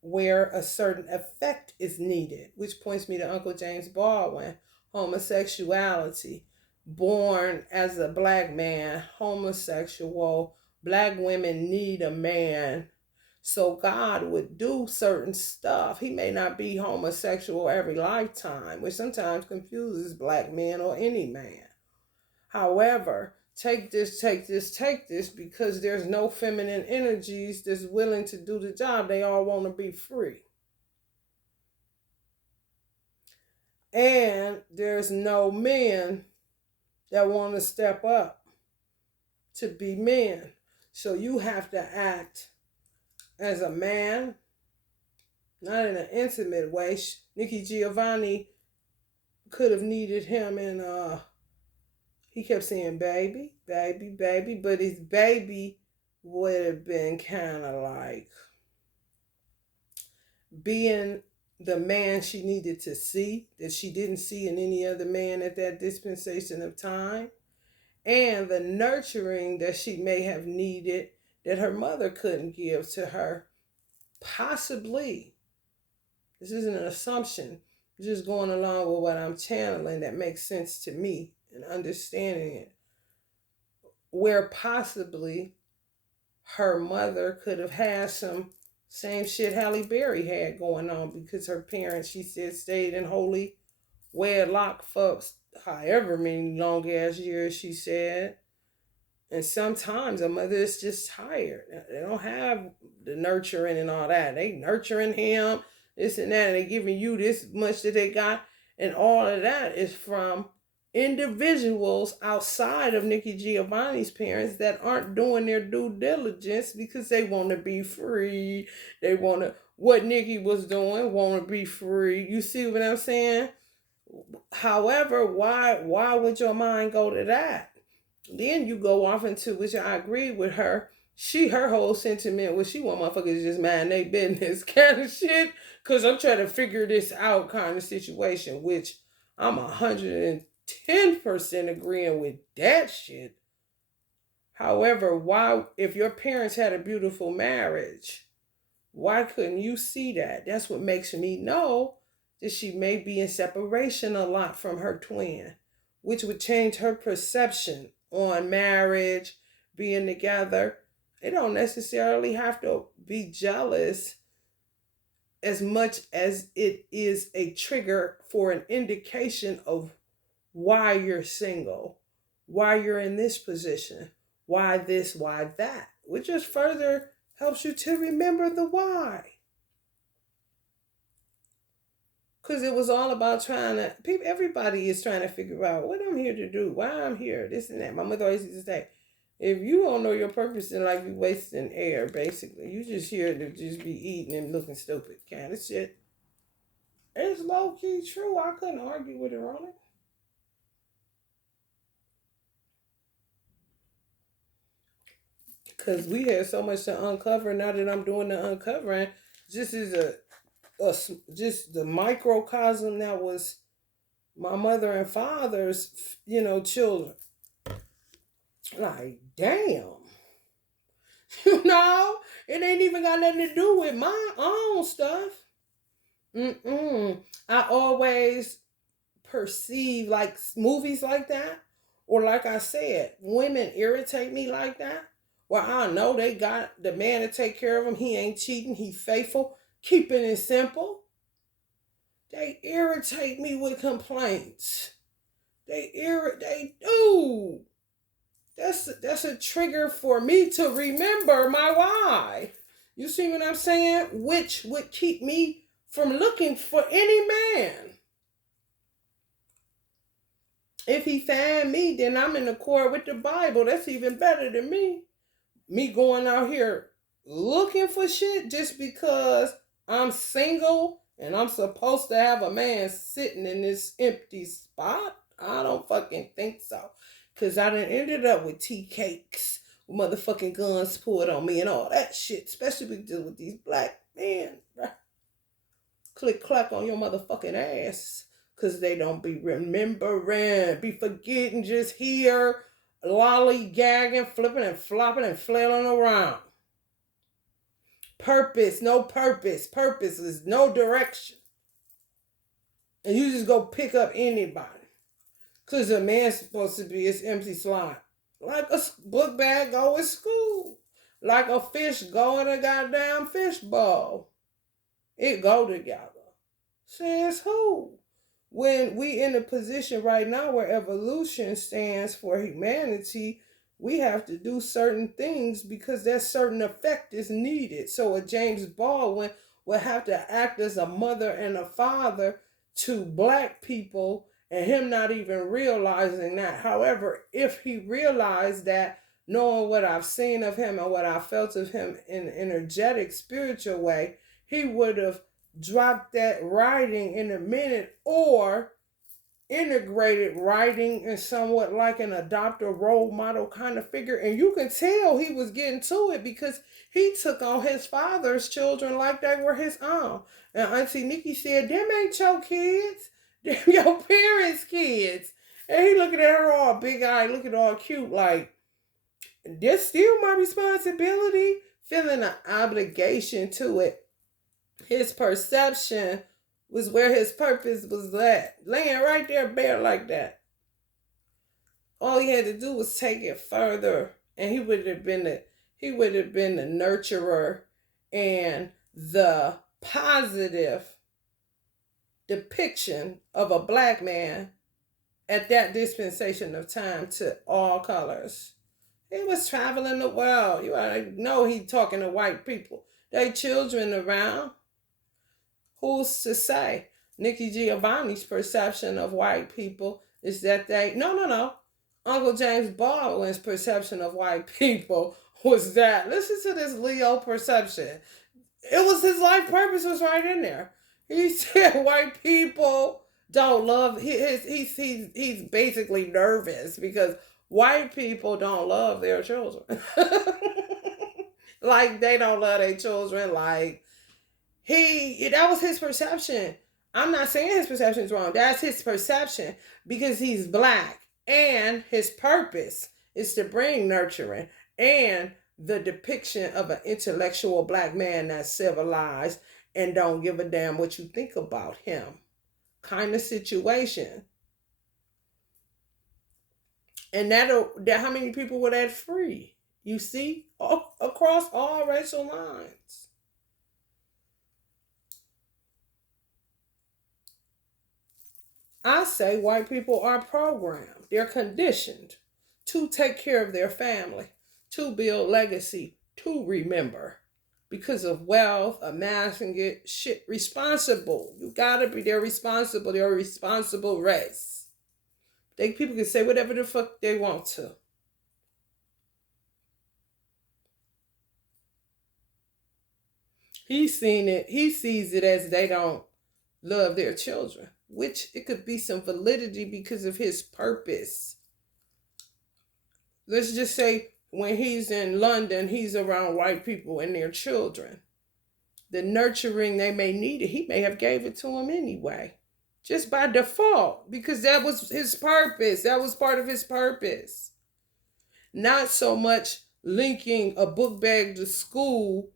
where a certain effect is needed, which points me to Uncle James Baldwin. Homosexuality, born as a black man, homosexual, black women need a man. So God would do certain stuff. He may not be homosexual every lifetime, which sometimes confuses black men or any man. However, take this, because there's no feminine energies that's willing to do the job. They all want to be free. And there's no men that want to step up to be men. So you have to act as a man, not in an intimate way. Nikki Giovanni could have needed him, and he kept saying baby, baby, baby, but his baby would have been kind of like being the man she needed to see that she didn't see in any other man at that dispensation of time, and the nurturing that she may have needed that her mother couldn't give to her. Possibly, this isn't an assumption, just going along with what I'm channeling that makes sense to me and understanding it, where possibly her mother could have had some same shit Halle Berry had going on, because her parents, she said, stayed in holy wedlock for however many long ass years, she said. And sometimes a mother is just tired. They don't have the nurturing and all that. They nurturing him, this and that, and they giving you this much that they got. And all of that is from individuals outside of Nikki Giovanni's parents that aren't doing their due diligence because they want to be free. They want to, what Nikki was doing, want to be free. You see what I'm saying? However, why would your mind go to that? Then you go off into, which I agree with her. Her whole sentiment was she want motherfuckers to just mind their business kind of shit. Cause I'm trying to figure this out kind of situation, which I'm 110% agreeing with that shit. However, why, if your parents had a beautiful marriage, why couldn't you see that? That's what makes me know that she may be in separation a lot from her twin, which would change her perception on marriage, being together. They don't necessarily have to be jealous as much as it is a trigger for an indication of why you're single, why you're in this position, why this, why that, which just further helps you to remember the why. Because it was all about trying to, people, everybody is trying to figure out what I'm here to do, why I'm here, this and that. My mother always used to say, if you don't know your purpose, then like you wasting air, basically. You just here to just be eating and looking stupid kind of shit. It's low-key true. I couldn't argue with her on it. Because we had so much to uncover. Now that I'm doing the uncovering, just as just the microcosm that was my mother and father's, children. Like, damn. It ain't even got nothing to do with my own stuff. I always perceive like movies like that, or like I said, women irritate me like that. Well, I know they got the man to take care of them. He ain't cheating. He faithful. Keeping it simple. They irritate me with complaints. They do. That's a trigger for me to remember my why. You see what I'm saying? Which would keep me from looking for any man. If he find me, then I'm in accord with the Bible. That's even better than me. Me going out here looking for shit just because I'm single and I'm supposed to have a man sitting in this empty spot? I don't fucking think so. Because I done ended up with tea cakes, motherfucking guns pulled on me and all that shit. Especially with these black men. Click clack on your motherfucking ass. Because they don't be remembering. Be forgetting just here. Lollygagging, flipping and flopping and flailing around. Purpose, no purpose. Purpose is no direction. And you just go pick up anybody. Because a man's supposed to be his empty slot. Like a book bag go with school. Like a fish go in a goddamn fish bowl. It go together. Says who? When we in a position right now where evolution stands for humanity, we have to do certain things because that certain effect is needed. So a James Baldwin would have to act as a mother and a father to black people, and him not even realizing that. However, if he realized that, knowing what I've seen of him and what I felt of him in an energetic, spiritual way, he would have dropped that writing in a minute, or integrated writing in somewhat like an adopter role model kind of figure. And you can tell he was getting to it because he took on his father's children like they were his own. And Auntie Nikki said, them ain't your kids. Them your parents' kids. And he looking at her all big-eyed, looking all cute like, this still my responsibility, feeling an obligation to it. His perception was where his purpose was at, laying right there bare like that. All he had to do was take it further, and he would have been the nurturer and the positive depiction of a black man at that dispensation of time to all colors. He was traveling the world. You already know he talking to white people. They children around. Who's to say? Nikki Giovanni's perception of white people is that no. Uncle James Baldwin's perception of white people was that, listen to this Leo perception. It was his life purpose was right in there. He said white people don't love, he's basically nervous because white people don't love their children. Like they don't love their children. Like that was his perception. I'm not saying his perception is wrong. That's his perception because he's black, and his purpose is to bring nurturing and the depiction of an intellectual black man that's civilized and don't give a damn what you think about him kind of situation. And that how many people were that free? You see, across all racial lines. I say white people are programmed. They're conditioned to take care of their family, to build legacy, to remember. Because of wealth, amassing it, shit, responsible. You gotta be, they're responsible. They're a responsible race. People can say whatever the fuck they want to. He's seen it, he sees it as they don't love their children, which it could be some validity because of his purpose. Let's just say when he's in London, he's around white people and their children. The nurturing they may need it, he may have gave it to them anyway, just by default, because that was his purpose. That was part of his purpose. Not so much linking a book bag to school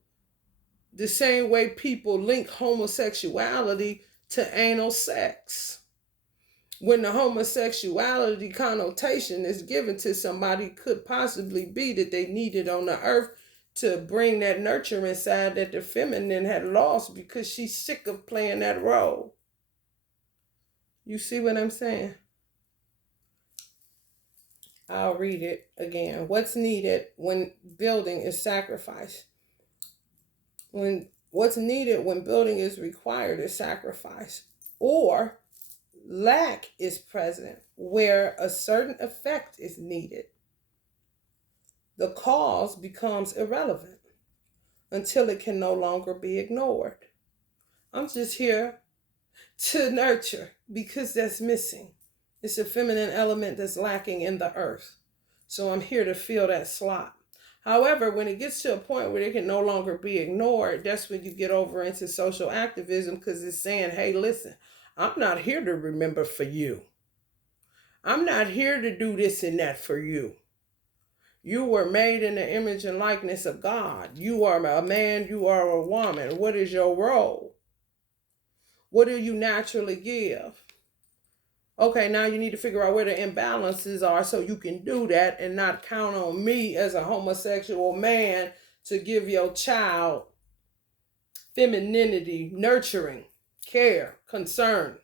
the same way people link homosexuality to anal sex. When the homosexuality connotation is given to somebody, could possibly be that they needed on the earth to bring that nurturing side that the feminine had lost because she's sick of playing that role. You see what I'm saying? I'll read it again. What's needed when building is sacrifice? What's needed when building is required is sacrifice, or lack is present where a certain effect is needed. The cause becomes irrelevant until it can no longer be ignored. I'm just here to nurture because that's missing. It's a feminine element that's lacking in the earth. So I'm here to fill that slot. However, when it gets to a point where it can no longer be ignored, that's when you get over into social activism, because it's saying, hey, listen, I'm not here to remember for you. I'm not here to do this and that for you. You were made in the image and likeness of God. You are a man, you are a woman. What is your role? What do you naturally give? Okay, now you need to figure out where the imbalances are so you can do that and not count on me as a homosexual man to give your child femininity, nurturing, care, concern.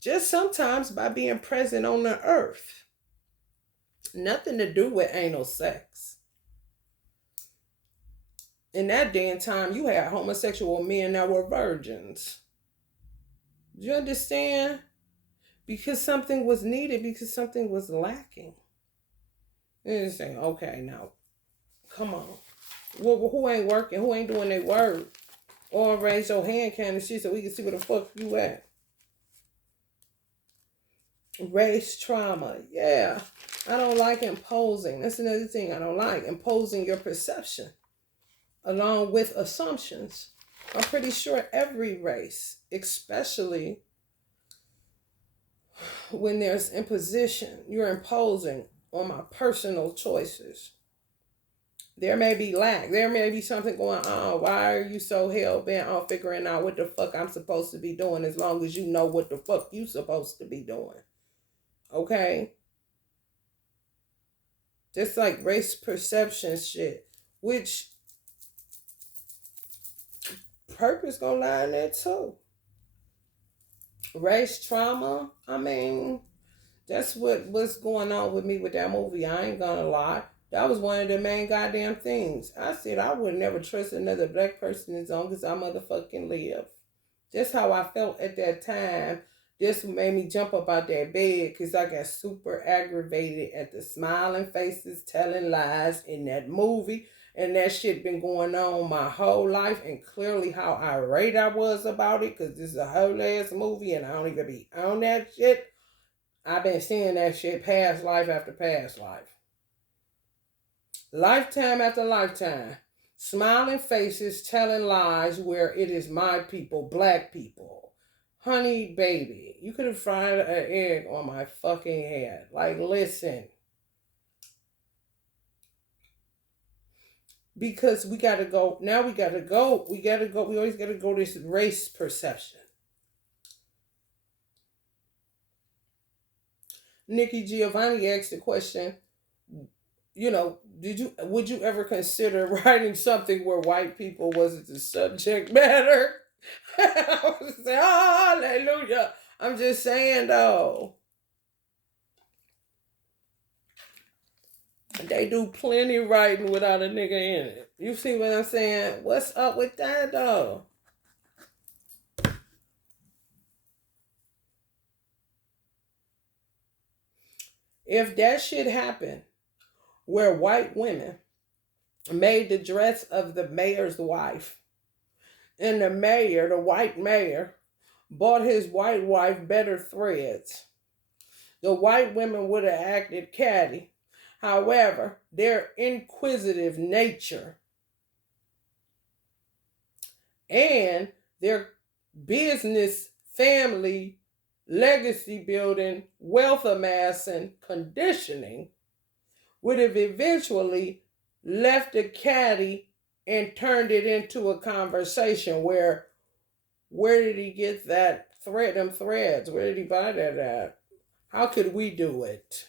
Just sometimes by being present on the earth. Nothing to do with anal sex. In that day and time, you had homosexual men that were virgins. Do you understand? Because something was needed, because something was lacking. And you say, okay, now, come on. Well, who ain't working? Who ain't doing their work? Or raise your hand kind of shit so we can see where the fuck you at. Race trauma. Yeah. I don't like imposing. That's another thing I don't like. Imposing your perception along with assumptions. I'm pretty sure every race, especially when there's imposition, you're imposing on my personal choices. There may be lack. There may be something going on. Why are you so hell-bent on figuring out what the fuck I'm supposed to be doing as long as you know what the fuck you supposed to be doing? Okay? Just like race perception shit, which purpose gonna lie in there too. Race trauma, I mean, that's what's going on with me with that movie. I ain't gonna lie. That was one of the main goddamn things. I said I would never trust another black person as long as I motherfucking live. Just how I felt at that time. This made me jump up out that bed because I got super aggravated at the smiling faces telling lies in that movie. And that shit been going on my whole life, and clearly how irate I was about it, because this is a whole ass movie and I don't even be on that shit. I've been seeing that shit past life after past life. Lifetime after lifetime. Smiling faces telling lies where it is my people, black people. Honey, baby, you could have fried an egg on my fucking head. Like, listen. Because we gotta go. Now we gotta go. We always gotta go this race perception. Nikki Giovanni asked the question, would you ever consider writing something where white people wasn't the subject matter? I was saying, hallelujah. I'm just saying though. They do plenty writing without a nigga in it. You see what I'm saying? What's up with that though? If that shit happened where white women made the dress of the mayor's wife, and the mayor, the white mayor, bought his white wife better threads, the white women would have acted catty. However, their inquisitive nature and their business, family, legacy building, wealth amassing, conditioning would have eventually left the caddy and turned it into a conversation where did he get that thread, them threads? Where did he buy that at? How could we do it?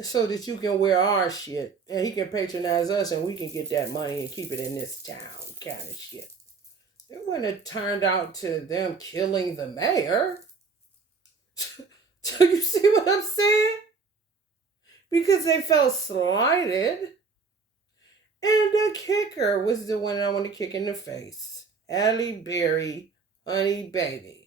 So that you can wear our shit and he can patronize us and we can get that money and keep it in this town kind of shit. It wouldn't have turned out to them killing the mayor. Do you see what I'm saying? Because they felt slighted. And the kicker was the one I want to kick in the face. Halle Berry, honey baby.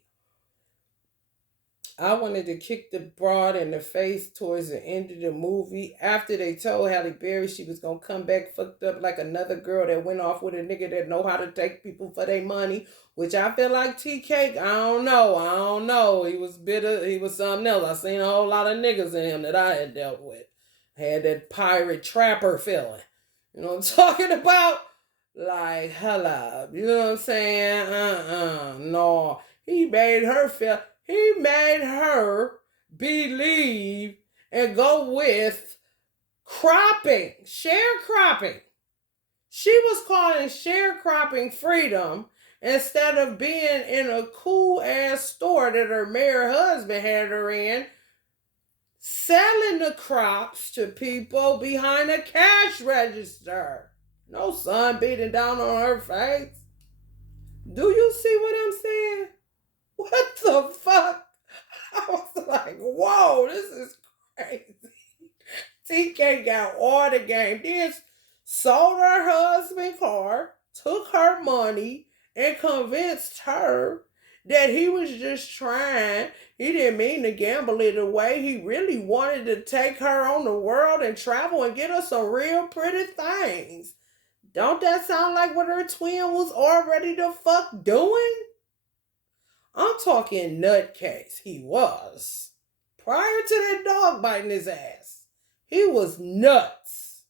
I wanted to kick the broad in the face towards the end of the movie after they told Halle Berry she was going to come back fucked up like another girl that went off with a nigga that know how to take people for their money, which I feel like T-Cake, I don't know. He was bitter. He was something else. I seen a whole lot of niggas in him that I had dealt with. Had that pirate trapper feeling. You know what I'm talking about? Like, hello. You know what I'm saying? No. He made her feel... He made her believe and go with cropping, sharecropping. She was calling sharecropping freedom instead of being in a cool ass store that her mayor husband had her in, selling the crops to people behind a cash register. No sun beating down on her face. Do you see what I'm saying? What the fuck? I was like, whoa, this is crazy. TK got all the game. Then sold her husband car, took her money, and convinced her that he was just trying. He didn't mean to gamble it away. He really wanted to take her on the world and travel and get her some real pretty things. Don't that sound like what her twin was already the fuck doing? I'm talking nutcase. He was. Prior to that dog biting his ass, he was nuts.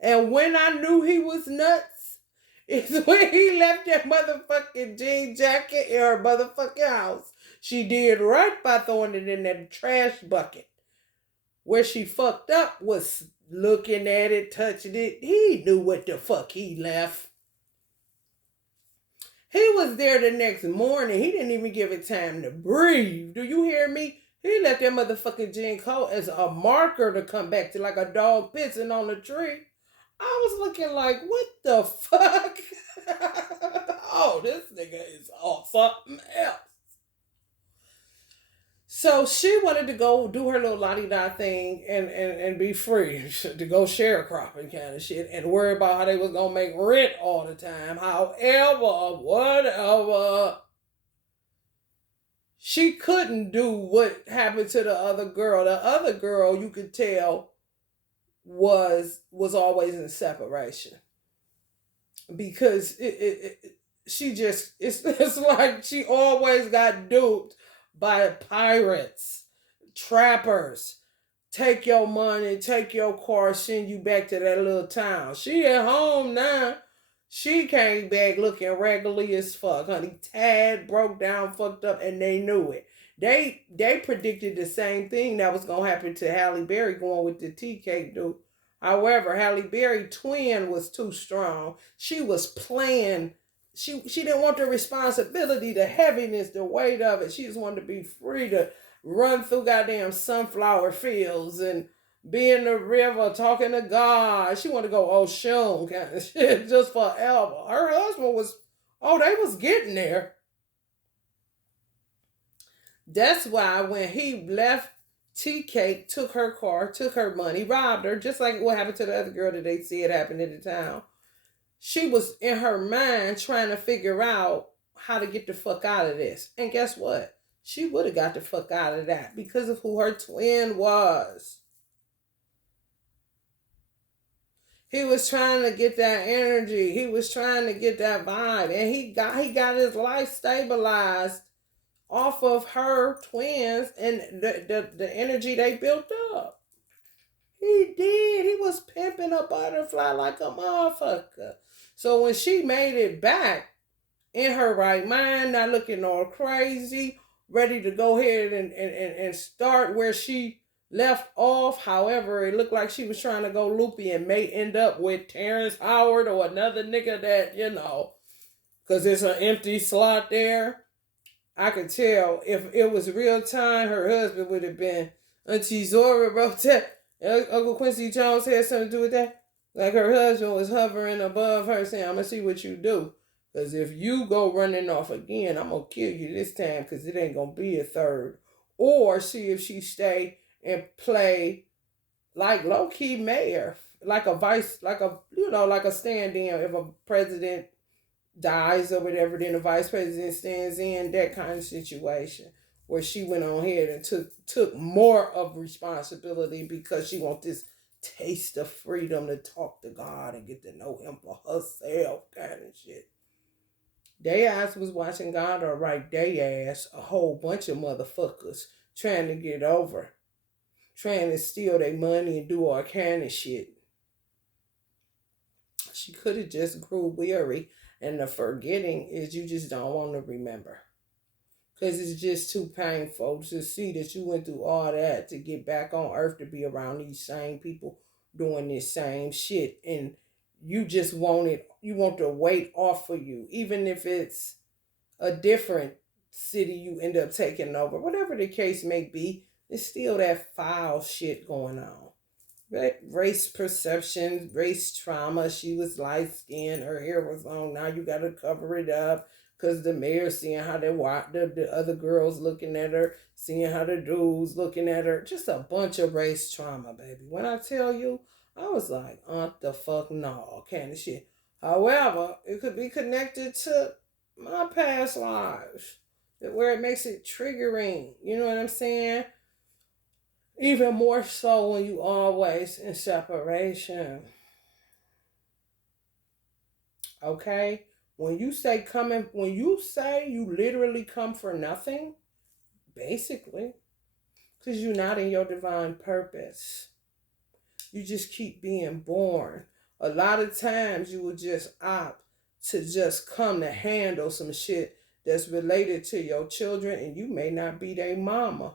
And when I knew he was nuts, is when he left that motherfucking jean jacket in her motherfucking house. She did right by throwing it in that trash bucket. Where she fucked up was looking at it, touching it. He knew what the fuck he left. He was there the next morning. He didn't even give it time to breathe. Do you hear me? He left that motherfucking gin coat as a marker to come back to, like a dog pissing on a tree. I was looking like, what the fuck? Oh, this nigga is on something else. So she wanted to go do her little la-di-da thing and be free to go sharecropping kind of shit and worry about how they was going to make rent all the time. However, whatever, she couldn't do what happened to the other girl. The other girl, you could tell, was always in separation. Because it's like she always got duped by pirates, trappers. Take your money, take your car, send you back to that little town. She at home now. She came back looking regularly as fuck, honey. Tad, broke down, fucked up, and they knew it. They predicted the same thing that was going to happen to Halle Berry going with the tea cake dude. However, Halle Berry twin was too strong. She was playing. She didn't want the responsibility, the heaviness, the weight of it. She just wanted to be free to run through goddamn sunflower fields and be in the river talking to God. She wanted to go Oshun kind of shit just forever. Her husband was, they was getting there. That's why when he left, Tea Cake took her car, took her money, robbed her, just like what happened to the other girl that they said happened in the town. She was in her mind trying to figure out how to get the fuck out of this. And guess what? She would have got the fuck out of that because of who her twin was. He was trying to get that energy. He was trying to get that vibe. And he got his life stabilized off of her twins and the energy they built up. He did. He was pimping a butterfly like a motherfucker. So when she made it back in her right mind, not looking all crazy, ready to go ahead and start where she left off. However, it looked like she was trying to go loopy and may end up with Terrence Howard or another nigga that, because there's an empty slot there. I could tell if it was real time, her husband would have been Auntie Zora wrote that. Uncle Quincy Jones had something to do with that. Like her husband was hovering above her saying, I'm going to see what you do. Because if you go running off again, I'm going to kill you this time because it ain't going to be a third. Or see if she stay and play like low-key mayor, like a vice, like a stand-in if a president dies or whatever, then the vice president stands in, that kind of situation where she went on ahead and took more of responsibility because she wants this taste of freedom to talk to God and get to know him for herself kind of shit. They ass was watching God, all right, they ass a whole bunch of motherfuckers trying to get over, trying to steal their money and do all kind of shit. She could have just grew weary, and the forgetting is you just don't want to remember. Because it's just too painful to see that you went through all that to get back on earth to be around these same people doing this same shit. And you just want the weight off of you. Even if it's a different city you end up taking over. Whatever the case may be, it's still that foul shit going on. Race perception, race trauma. She was light skinned, her hair was long. Now you got to cover it up because the mayor's seeing how they watch the other girls looking at her, seeing how the dudes looking at her. Just a bunch of race trauma, baby. When I tell you, I was like, the fuck no, kind of shit. However, it could be connected to my past lives, where it makes it triggering. You know what I'm saying? Even more so when you always in separation. Okay? When you say you literally come for nothing, basically, because you're not in your divine purpose. You just keep being born. A lot of times you will just opt to just come to handle some shit that's related to your children, and you may not be their mama.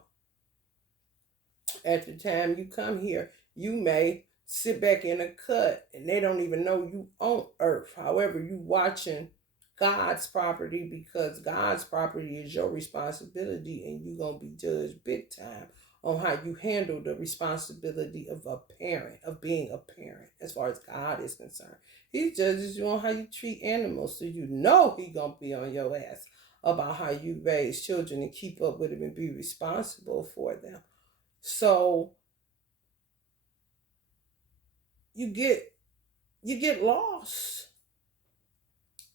At the time you come here, you may sit back in a cut and they don't even know you own earth. However, you watching God's property because God's property is your responsibility, and you're going to be judged big time on how you handle the responsibility of a parent, of being a parent, as far as God is concerned. He judges you on how you treat animals, so you know he going to be on your ass about how you raise children and keep up with them and be responsible for them. So you get lost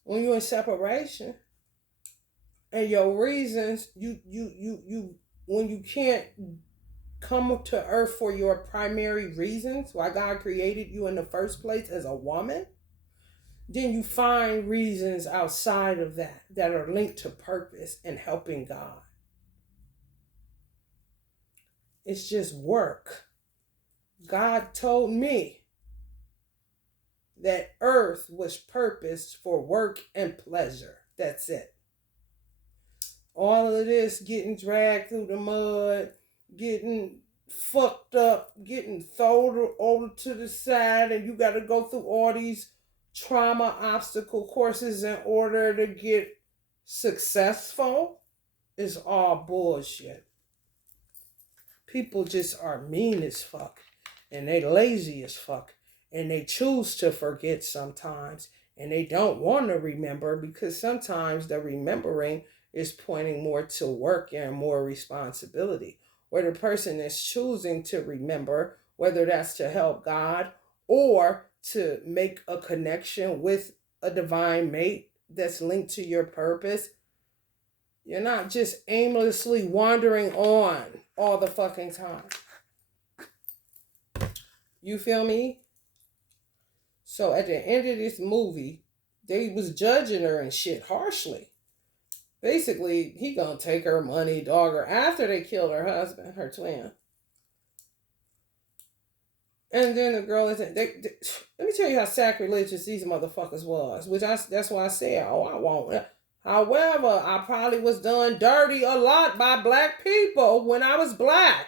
when you're in separation, and your reasons you when you can't come to earth for your primary reasons why God created you in the first place as a woman, then you find reasons outside of that are linked to purpose and helping God. It's just work. God told me that earth was purposed for work and pleasure. That's it. All of this getting dragged through the mud, getting fucked up, getting thrown over to the side, and you got to go through all these trauma obstacle courses in order to get successful is all bullshit. People just are mean as fuck, and they lazy as fuck, and they choose to forget sometimes, and they don't want to remember because sometimes the remembering is pointing more to work and more responsibility. Where the person is choosing to remember, whether that's to help God or to make a connection with a divine mate that's linked to your purpose, you're not just aimlessly wandering on all the fucking time. You feel me? So at the end of this movie, they was judging her and shit harshly. Basically, he gonna take her money, dog her, after they killed her husband, her twin. And then the girl is, let me tell you how sacrilegious these motherfuckers was, that's why I said, oh, I won't. However, I probably was done dirty a lot by black people when I was black.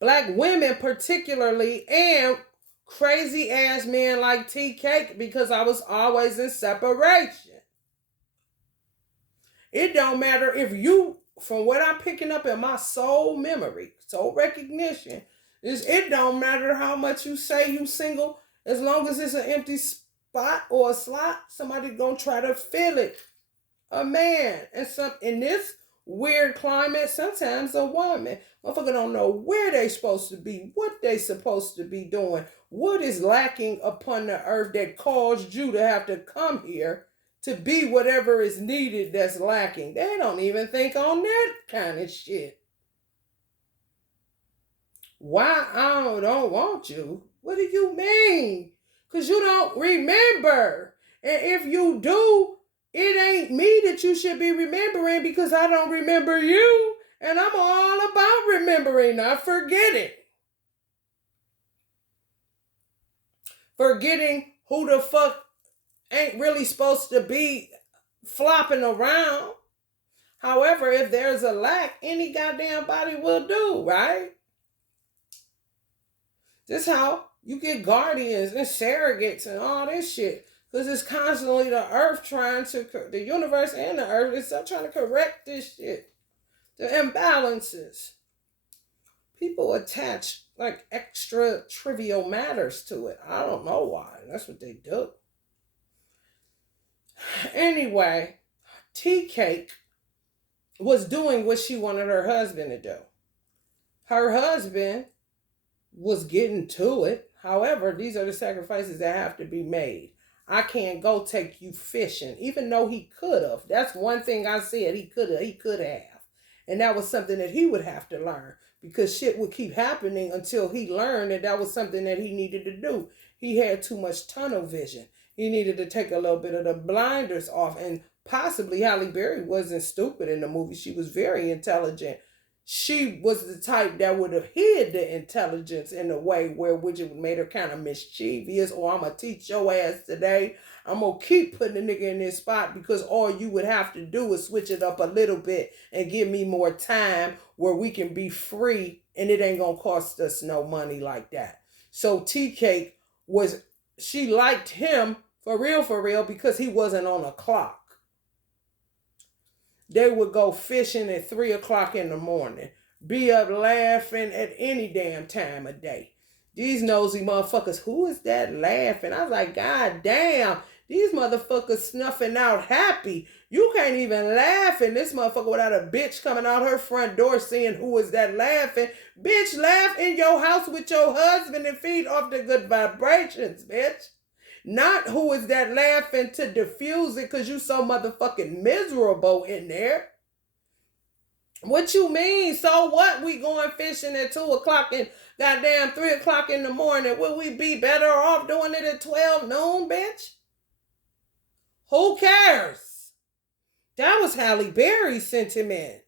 Black women particularly, and crazy ass men like T Cake, because I was always in separation. It don't matter if you, from what I'm picking up in my soul memory, soul recognition, is it don't matter how much you say you single, as long as it's an empty spot or a slot, somebody gonna try to fill it. A man, and some in this weird climate, sometimes a woman. Motherfucker don't know where they supposed to be, what they supposed to be doing, what is lacking upon the earth that caused you to have to come here to be whatever is needed that's lacking. They don't even think on that kind of shit. Why I don't want you? What do you mean? Because you don't remember. And if you do, it ain't me that you should be remembering, because I don't remember you. And I'm all about remembering, not forgetting. Forgetting who the fuck ain't really supposed to be flopping around. However, if there's a lack, any goddamn body will do, right? This how you get guardians and surrogates and all this shit. Because it's constantly the earth trying to, the universe and the earth is still trying to correct this shit. The imbalances. People attach like extra trivial matters to it. I don't know why. That's what they do. Anyway, Tea Cake was doing what she wanted her husband to do. Her husband was getting to it. However, these are the sacrifices that have to be made. I can't go take you fishing, even though he could have. That's one thing I said he could have. And that was something that he would have to learn, because shit would keep happening until he learned that was something that he needed to do. He had too much tunnel vision. He needed to take a little bit of the blinders off. And possibly Halle Berry wasn't stupid in the movie. She was very intelligent. She was the type that would have hid the intelligence in a way where which it made her kind of mischievous. Or I'm going to teach your ass today. I'm going to keep putting the nigga in this spot, because all you would have to do is switch it up a little bit and give me more time where we can be free, and it ain't going to cost us no money like that. So Tea Cake she liked him for real, because he wasn't on a clock. They would go fishing at 3 o'clock in the morning. Be up laughing at any damn time of day. These nosy motherfuckers, who is that laughing? I was like, God damn, these motherfuckers snuffing out happy. You can't even laugh in this motherfucker without a bitch coming out her front door saying, who is that laughing? Bitch, laugh in your house with your husband and feed off the good vibrations, bitch. Not who is that laughing to diffuse it because you so motherfucking miserable in there. What you mean? So what? We going fishing at 2 o'clock and goddamn 3 o'clock in the morning. Will we be better off doing it at 12 noon, bitch? Who cares? That was Halle Berry's sentiment.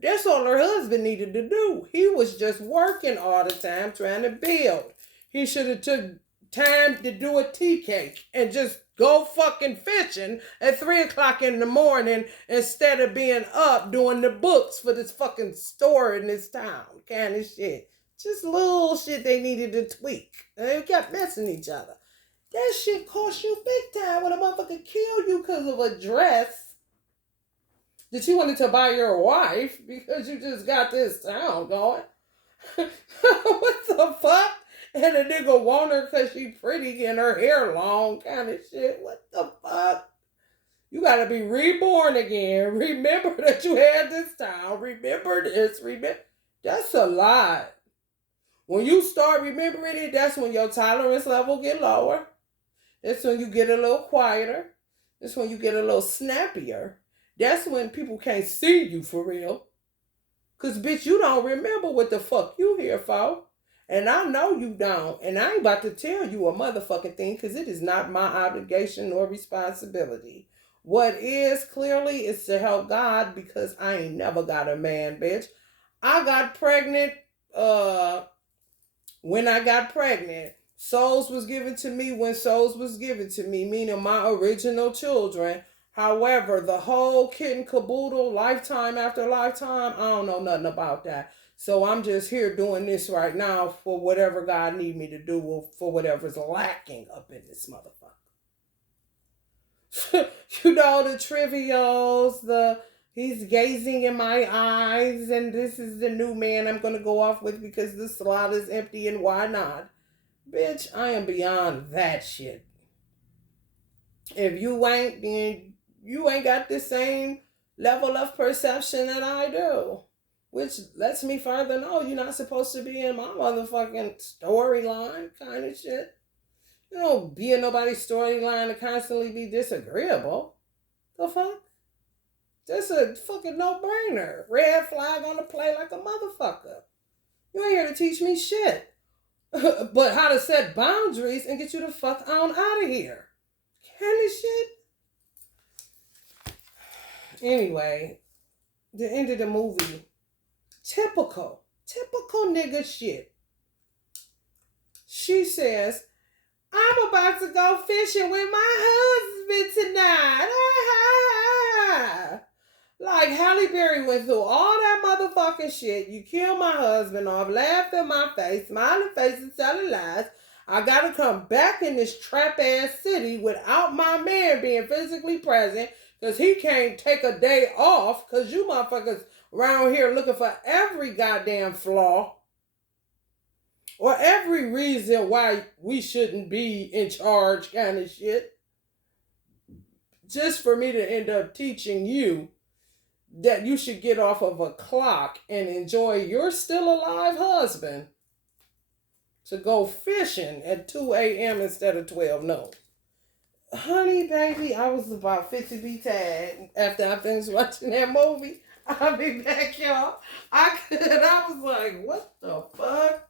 That's all her husband needed to do. He was just working all the time trying to build. He should have took time to do a tea cake and just go fucking fishing at 3 o'clock in the morning instead of being up doing the books for this fucking store in this town. Kind of shit. Just little shit they needed to tweak. And they kept messing each other. That shit cost you big time when a motherfucker killed you because of a dress that you wanted to buy your wife because you just got this town going. What the fuck? And a nigga want her because she pretty and her hair long kind of shit. What the fuck? You gotta be reborn again. Remember that you had this time. Remember this. Remember. That's a lot. When you start remembering it, that's when your tolerance level get lower. That's when you get a little quieter. That's when you get a little snappier. That's when people can't see you for real. Cause bitch, you don't remember what the fuck you here for. And I know you don't. And I ain't about to tell you a motherfucking thing because it is not my obligation or responsibility. What is clearly is to help God because I ain't never got a man, bitch. I got pregnant when I got pregnant. Souls was given to me when souls was given to me, meaning my original children. However, the whole kit and caboodle, lifetime after lifetime, I don't know nothing about that. So I'm just here doing this right now for whatever God need me to do or for whatever's lacking up in this motherfucker. You know, the trivials, he's gazing in my eyes and this is the new man I'm going to go off with because the slot is empty and why not? Bitch, I am beyond that shit. If you ain't, then you ain't got the same level of perception that I do. Which lets me further know you're not supposed to be in my motherfucking storyline kind of shit. You don't be in nobody's storyline to constantly be disagreeable. The fuck? That's a fucking no-brainer. Red flag on the play like a motherfucker. You ain't here to teach me shit. But how to set boundaries and get you the fuck on out of here. Kind of shit. Anyway, the end of the movie. Typical nigga shit. She says, I'm about to go fishing with my husband tonight. Like Halle Berry went through all that motherfucking shit. You killed my husband off, laughed in my face, smiling faces, telling lies. I gotta come back in this trap ass city without my man being physically present because he can't take a day off because you motherfuckers around here looking for every goddamn flaw or every reason why we shouldn't be in charge kind of shit. Just for me to end up teaching you that you should get off of a clock and enjoy your still alive husband to go fishing at 2 a.m. instead of 12 noon. Honey, baby, I was about 50 be tagged after I finished watching that movie. I'll be back, y'all. I was like, what the fuck?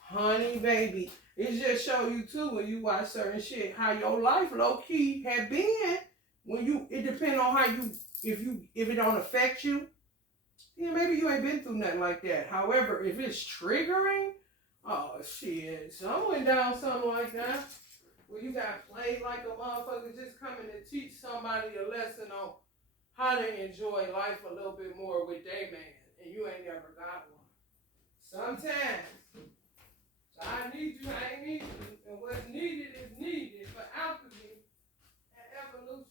Honey, baby. It just show you, too, when you watch certain shit, how your life low-key had been. It depends on how you, if it don't affect you, yeah, maybe you ain't been through nothing like that. However, if it's triggering, oh, shit. So I went down something like that. Where you got played like a motherfucker just coming to teach somebody a lesson on how to enjoy life a little bit more with their man. And you ain't never got one. Sometimes. So I need you, I ain't need you. And what's needed is needed for alchemy and evolution.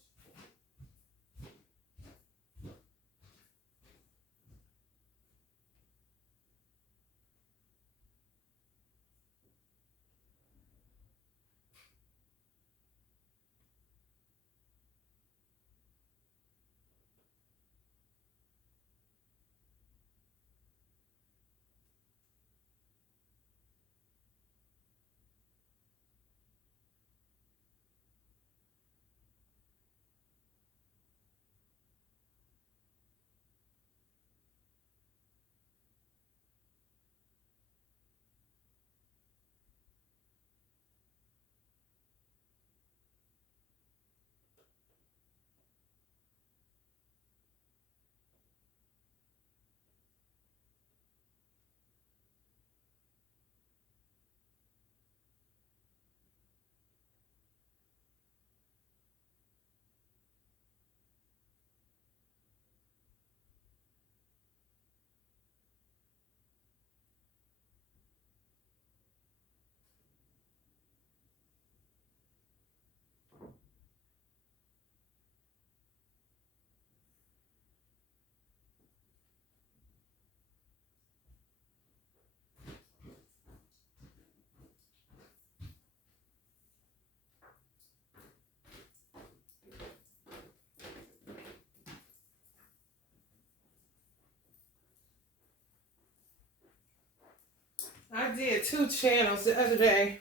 I did 2 channels the other day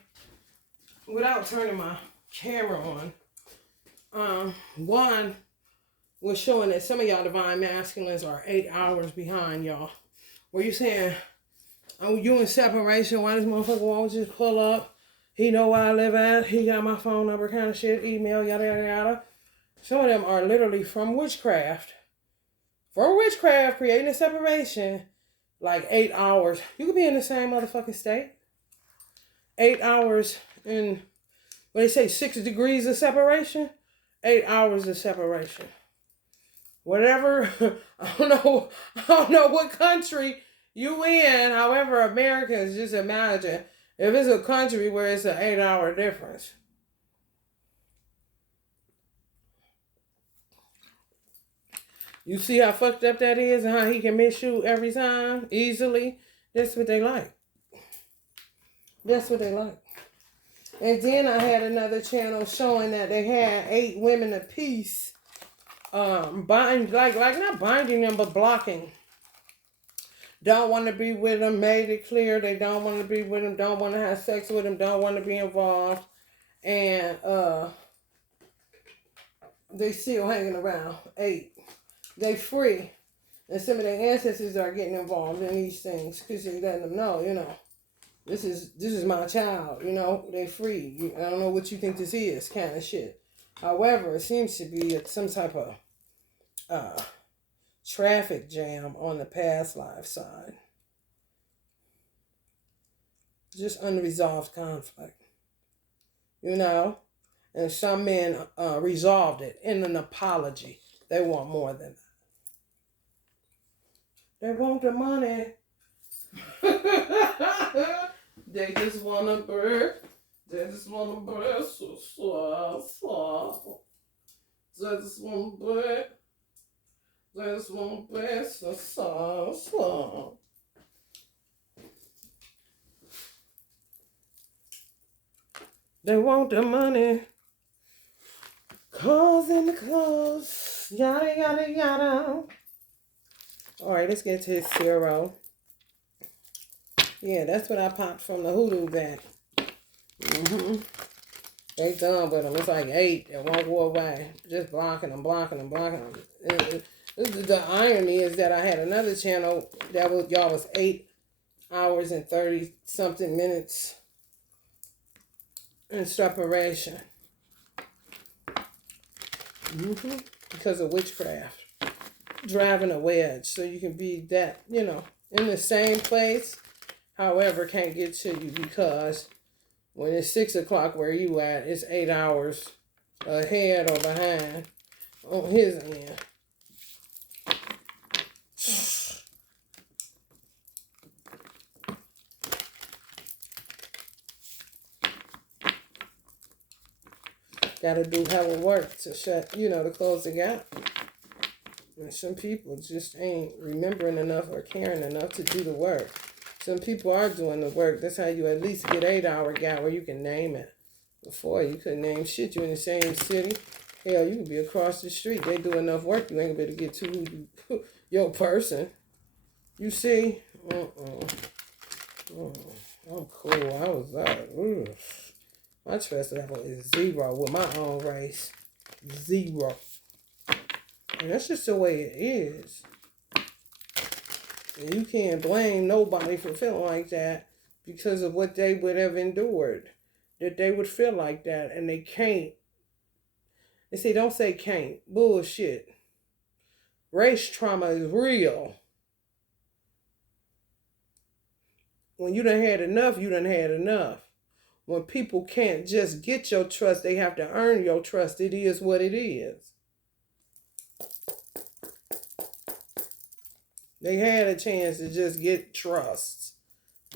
without turning my camera on. One was showing that some of y'all divine masculines are 8 hours behind y'all. Where you saying, oh, you in separation, why this motherfucker won't just pull up? He know where I live at, he got my phone number kind of shit, email, yada, yada, yada. Some of them are literally from witchcraft. From witchcraft, creating a separation, like 8 hours. You could be in the same motherfucking state. 8 hours in, what they say, 6 degrees of separation? 8 hours of separation. Whatever, I don't know what country you in. However, Americans, just imagine if it's a country where it's an 8 hour difference. You see how fucked up that is and how he can miss you every time easily? That's what they like. That's what they like. And then I had another channel showing that they had 8 women apiece, not binding them, but blocking. Don't want to be with them, made it clear they don't want to be with them, don't want to have sex with them, don't want to be involved, and they still hanging around. 8. They free. And some of their ancestors are getting involved in these things because they're letting them know, this is my child, they free. I don't know what you think this is, kind of shit. However, it seems to be some type of traffic jam on the past life side. Just unresolved conflict, and some men resolved it in an apology. They want more than that. They want the money. They just want a bird. They just want a bird. So. They just want a bird. They just want a bird. So. They want the money. Calls in the clothes. Yada, yada, yada. All right, let's get to his 0. Yeah, that's what I popped from the hoodoo vat. They done with them. It's like 8 that won't go away. Just blocking them. The irony is that I had another channel that was 8 hours and 30 something minutes in separation. Because of witchcraft. Driving a wedge so you can be that, in the same place, however, can't get to you because when it's 6 o'clock where you at, it's 8 hours ahead or behind on his end. Gotta do hella work to to close the gap. And some people just ain't remembering enough or caring enough to do the work. Some people are doing the work. That's how you at least get 8 hour gap where you can name it. Before you couldn't name shit. You in the same city. Hell, you could be across the street. They do enough work. You ain't gonna be able to get to your person. You see? I'm cool. I was my trust level is 0 with my own race. 0. And that's just the way it is. And you can't blame nobody for feeling like that because of what they would have endured. That they would feel like that and they can't. They say, don't say can't. Bullshit. Race trauma is real. When you done had enough, you done had enough. When people can't just get your trust, they have to earn your trust. It is what it is. They had a chance to just get trust.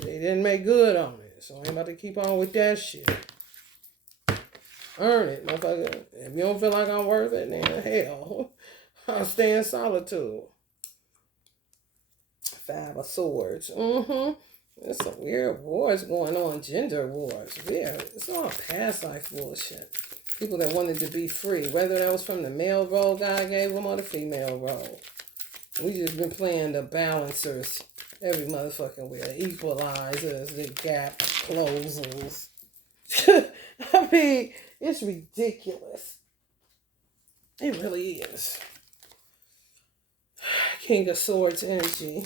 They didn't make good on it. So I ain't about to keep on with that shit. Earn it, motherfucker. If you don't feel like I'm worth it, then hell, I'll stay in solitude. 5 of Swords. There's some weird wars going on. Gender wars. Yeah, it's all past life bullshit. People that wanted to be free. Whether that was from the male role God gave them or the female role. We just been playing the balancers every motherfucking way. Equalizers, the gap closers. I mean, it's ridiculous. It really is. King of Swords energy.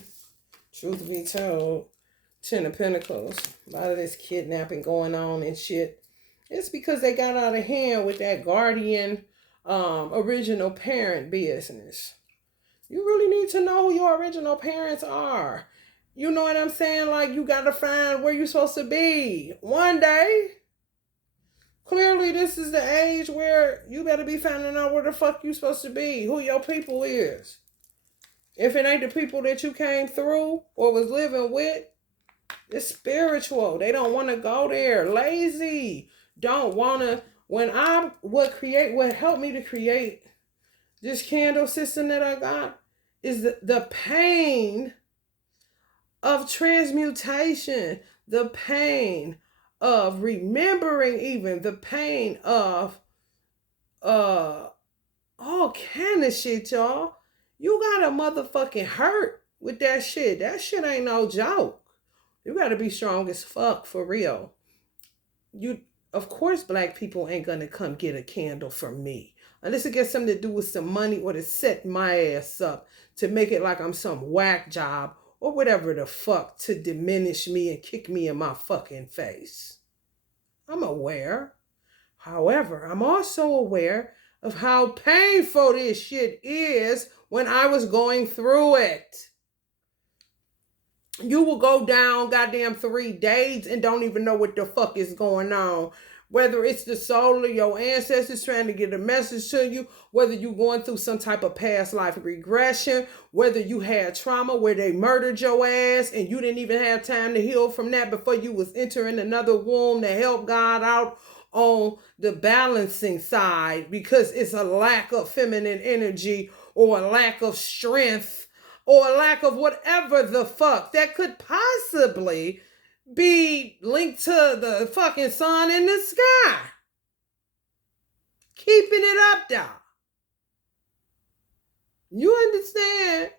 Truth be told, Ten of Pentacles. A lot of this kidnapping going on and shit. It's because they got out of hand with that guardian, original parent business. You really need to know who your original parents are. You know what I'm saying? Like, you got to find where you're supposed to be. One day, clearly this is the age where you better be finding out where the fuck you supposed to be. Who your people is. If it ain't the people that you came through or was living with, it's spiritual. They don't want to go there. Lazy. Don't want to. What helped me to create this candle system that I got is the pain of transmutation, the pain of remembering, even the pain of all kind of shit, y'all. You got a motherfucking hurt with that shit. That shit ain't no joke. You gotta be strong as fuck for real. Of course, black people ain't gonna come get a candle from me. Unless it gets something to do with some money or to set my ass up to make it like I'm some whack job or whatever the fuck to diminish me and kick me in my fucking face. I'm aware. However, I'm also aware of how painful this shit is when I was going through it. You will go down goddamn 3 days and don't even know what the fuck is going on. Whether it's the soul of your ancestors trying to get a message to you, whether you're going through some type of past life regression, whether you had trauma where they murdered your ass and you didn't even have time to heal from that before you was entering another womb to help God out on the balancing side because it's a lack of feminine energy or a lack of strength or a lack of whatever the fuck that could possibly be linked to the fucking sun in the sky. Keeping it up, though. You understand?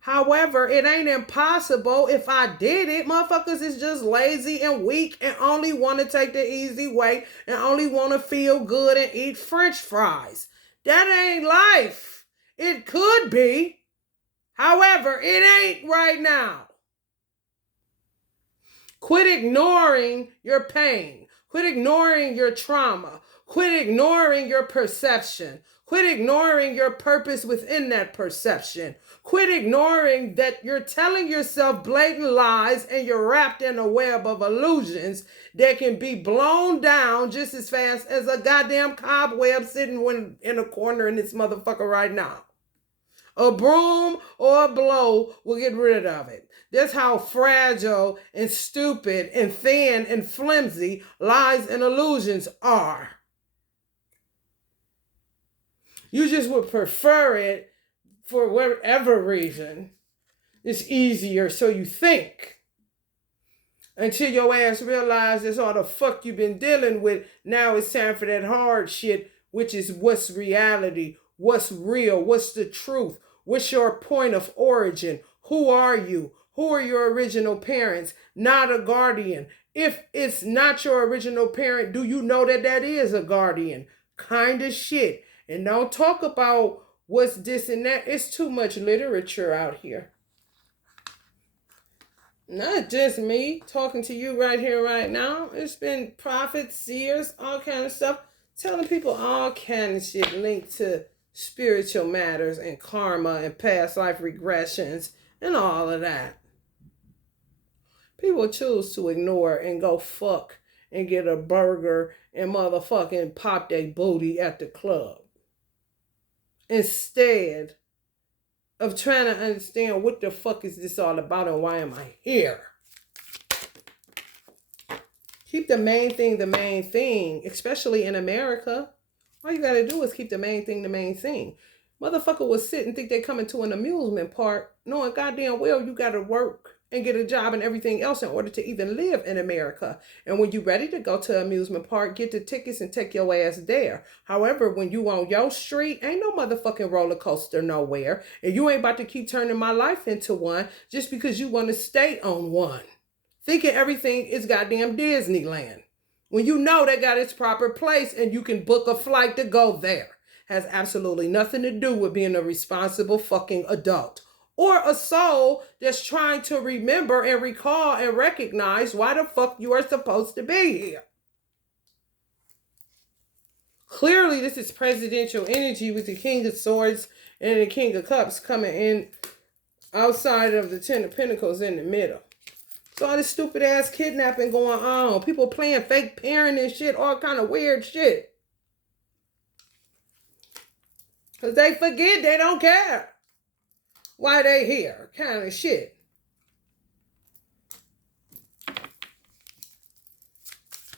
However, it ain't impossible. If I did it, motherfuckers is just lazy and weak and only want to take the easy way and only want to feel good and eat French fries. That ain't life. It could be. However, it ain't right now. Quit ignoring your pain. Quit ignoring your trauma. Quit ignoring your perception. Quit ignoring your purpose within that perception. Quit ignoring that you're telling yourself blatant lies and you're wrapped in a web of illusions that can be blown down just as fast as a goddamn cobweb sitting in a corner in this motherfucker right now. A broom or a blow will get rid of it. That's how fragile and stupid and thin and flimsy lies and illusions are. You just would prefer it for whatever reason. It's easier, so you think. Until your ass realizes all the fuck you've been dealing with. Now it's time for that hard shit, which is what's reality, what's real, what's the truth, what's your point of origin, who are you, who are your original parents, not a guardian. If it's not your original parent, do you know that that is a guardian? Kind of shit. And don't talk about what's this and that. It's too much literature out here. Not just me talking to you right here, right now. It's been prophets, seers, all kind of stuff, telling people all kind of shit linked to spiritual matters and karma and past life regressions and all of that. People choose to ignore and go fuck and get a burger and motherfucking pop their booty at the club, instead of trying to understand what the fuck is this all about and why am I here. Keep the main thing, especially in America. All you gotta do is keep the main thing. Motherfucker will sit and think they coming to an amusement park knowing goddamn well you gotta work and get a job and everything else in order to even live in America. And when you're ready to go to an amusement park, get the tickets and take your ass there. However, when you on your street, ain't no motherfucking roller coaster nowhere. And you ain't about to keep turning my life into one just because you want to stay on one. Thinking everything is goddamn Disneyland. When you know they got its proper place and you can book a flight to go there. Has absolutely nothing to do with being a responsible fucking adult. Or a soul that's trying to remember and recall and recognize why the fuck you are supposed to be here. Clearly, this is presidential energy with the King of Swords and the King of Cups coming in outside of the Ten of Pentacles in the middle. So all this stupid ass kidnapping going on. People playing fake parent and shit, all kind of weird shit. Because they forget they don't care why they here, kind of shit.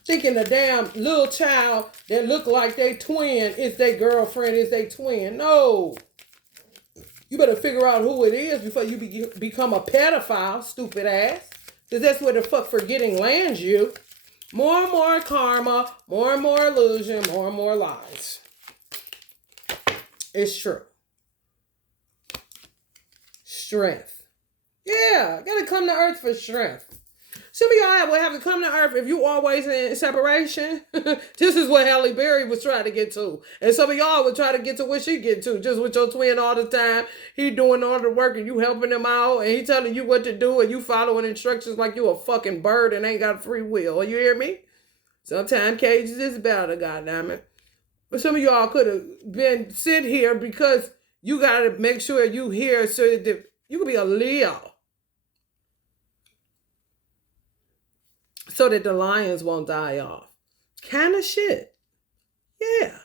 Thinking the damn little child that look like they twin is their girlfriend, is they twin. No. You better figure out who it is before you become a pedophile, stupid ass. Because that's where the fuck forgetting lands you. More and more karma, more and more illusion, more and more lies. It's true. Strength. Yeah, gotta come to earth for strength. Some of y'all will have to come to earth if you always in separation. This is what Halle Berry was trying to get to. And some of y'all would try to get to where she get to. Just with your twin all the time. He doing all the work and you helping him out. And he telling you what to do and you following instructions like you a fucking bird and ain't got free will. You hear me? Sometimes cages is better, goddammit. But some of y'all could have been sent here because you got to make sure you here so that you could be a Leo. So that the lions won't die off. Kind of shit. Yeah.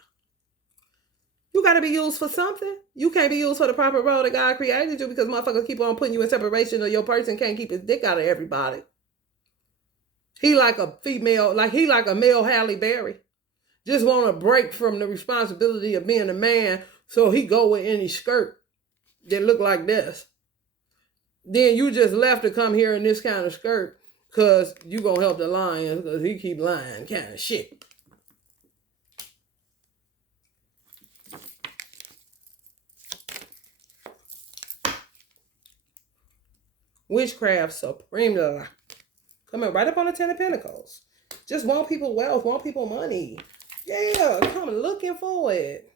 You got to be used for something. You can't be used for the proper role that God created you because motherfuckers keep on putting you in separation or your person can't keep his dick out of everybody. He like a female, like he like a male Halle Berry. Just want to break from the responsibility of being a man so he go with any skirt that look like this. Then you just left to come here in this kind of skirt. Because you going to help the lions because he keep lying kind of shit. Witchcraft supreme. Coming right up on the Ten of Pentacles. Just want people wealth, want people money. Yeah, come looking for it.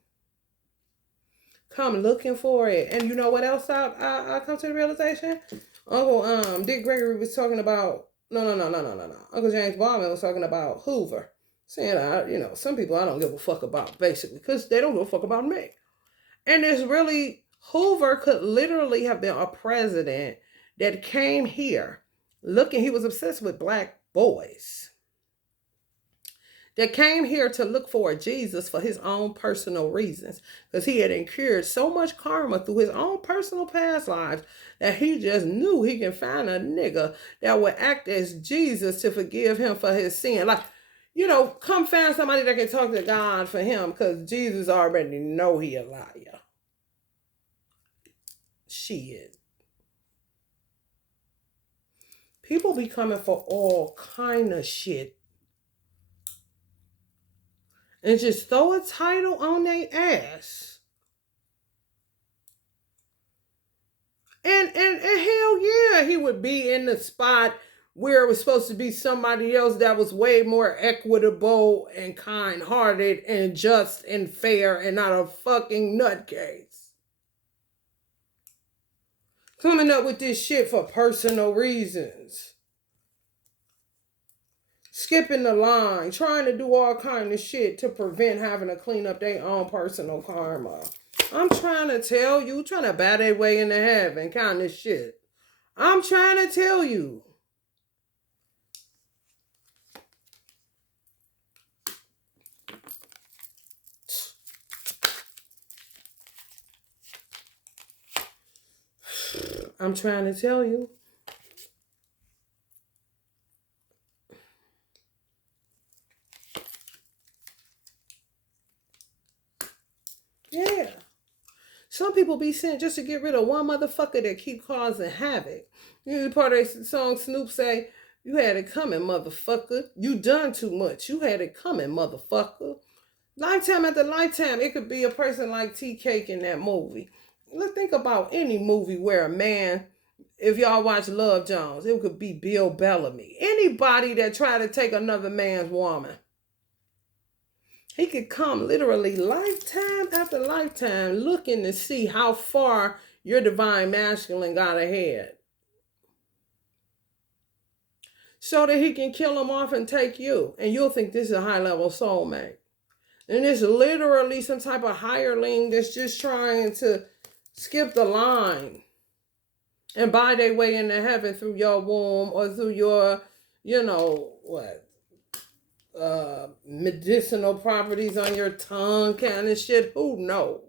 Come looking for it. And you know what else I come to the realization? Uncle Dick Gregory was talking about No. Uncle James Baldwin was talking about Hoover. Saying, some people I don't give a fuck about, basically, because they don't give a fuck about me. And it's really, Hoover could literally have been a president that came here he was obsessed with black boys. That came here to look for Jesus for his own personal reasons. Because he had incurred so much karma through his own personal past lives that he just knew he can find a nigga that would act as Jesus to forgive him for his sin. Like, come find somebody that can talk to God for him because Jesus already know he a liar. Shit. People be coming for all kind of shit. And just throw a title on their ass. And hell yeah, he would be in the spot where it was supposed to be somebody else that was way more equitable and kind-hearted and just and fair and not a fucking nutcase. Coming up with this shit for personal reasons. Skipping the line, trying to do all kind of shit to prevent having to clean up their own personal karma. I'm trying to tell you, trying to buy their way into heaven kind of shit. I'm trying to tell you. I'm trying to tell you. Some people be sent just to get rid of one motherfucker that keep causing havoc. You know, part of the song Snoop say, "You had it coming, motherfucker. You done too much. You had it coming, motherfucker." Lifetime after lifetime, it could be a person like T Cake in that movie. Let's think about any movie where a man, if y'all watch Love Jones, it could be Bill Bellamy. Anybody that tried to take another man's woman. He could come literally lifetime after lifetime looking to see how far your divine masculine got ahead, so that he can kill him off and take you. And you'll think this is a high-level soulmate. And it's literally some type of hireling that's just trying to skip the line and buy their way into heaven through your womb or through your, medicinal properties on your tongue kind of shit. Who knows?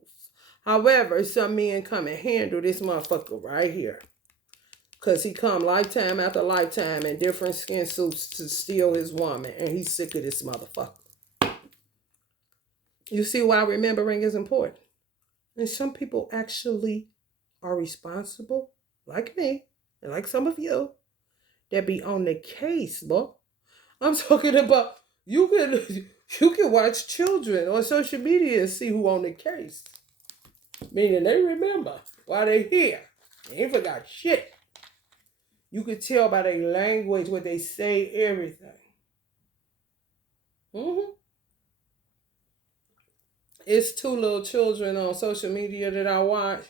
However, some men come and handle this motherfucker right here. Because he come lifetime after lifetime in different skin suits to steal his woman. And he's sick of this motherfucker. You see why remembering is important. And some people actually are responsible, like me, and like some of you, that be on the case, boy. I'm talking about, you can watch children on social media and see who on the case. Meaning they remember while they here. They ain't forgot shit. You could tell by their language, what they say, everything. It's two little children on social media that I watch.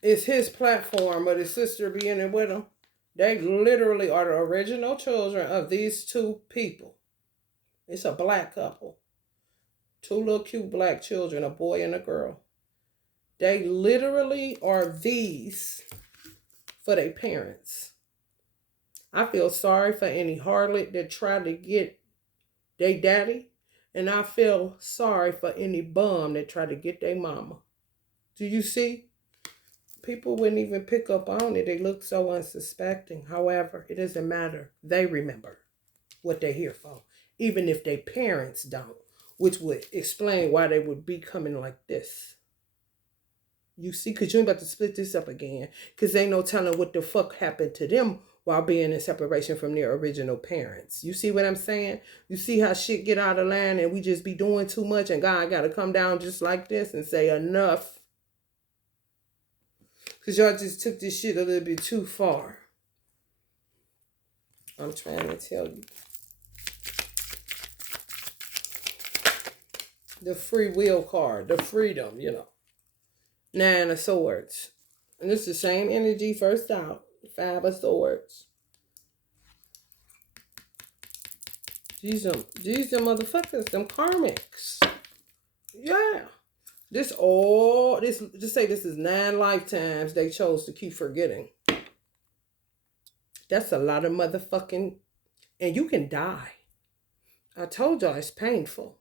It's his platform, but his sister be in it with him. They literally are the original children of these two people. It's a black couple. Two little cute black children, a boy and a girl. They literally are these for their parents. I feel sorry for any harlot that tried to get their daddy. And I feel sorry for any bum that tried to get their mama. Do you see? People wouldn't even pick up on it. They look so unsuspecting. However, it doesn't matter. They remember what they're here for. Even if their parents don't. Which would explain why they would be coming like this. You see? Because you ain't about to split this up again. Because ain't no telling what the fuck happened to them while being in separation from their original parents. You see what I'm saying? You see how shit get out of line and we just be doing too much and God got to come down just like this and say enough. Because y'all just took this shit a little bit too far. I'm trying to tell you. The free will card, the freedom, Nine of Swords. And it's the same energy first out. Five of Swords. These are motherfuckers, them karmics. Yeah. Just say this is 9 lifetimes they chose to keep forgetting. That's a lot of motherfucking, and you can die. I told y'all it's painful.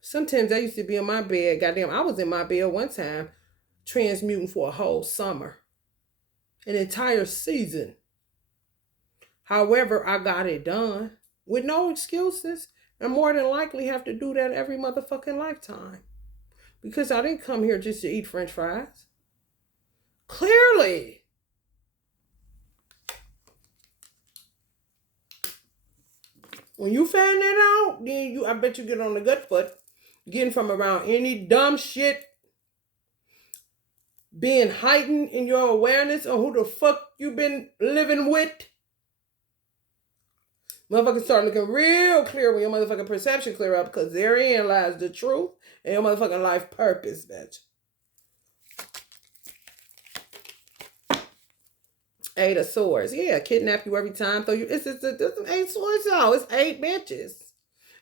Sometimes I used to be in my bed, goddamn, I was in my bed one time, transmuting for a whole summer. An entire season. However, I got it done with no excuses, and more than likely have to do that every motherfucking lifetime. Because I didn't come here just to eat French fries. Clearly. When you find that out, then I bet you get on the gut foot. Getting from around any dumb shit. Being heightened in your awareness of who the fuck you been living with. Motherfuckers starting to get real clear when your motherfucking perception clear up, because therein lies the truth and your motherfucking life purpose, bitch. 8 of Swords. Yeah, kidnap you every time. Throw you. It's 8 swords, y'all. It's 8 bitches.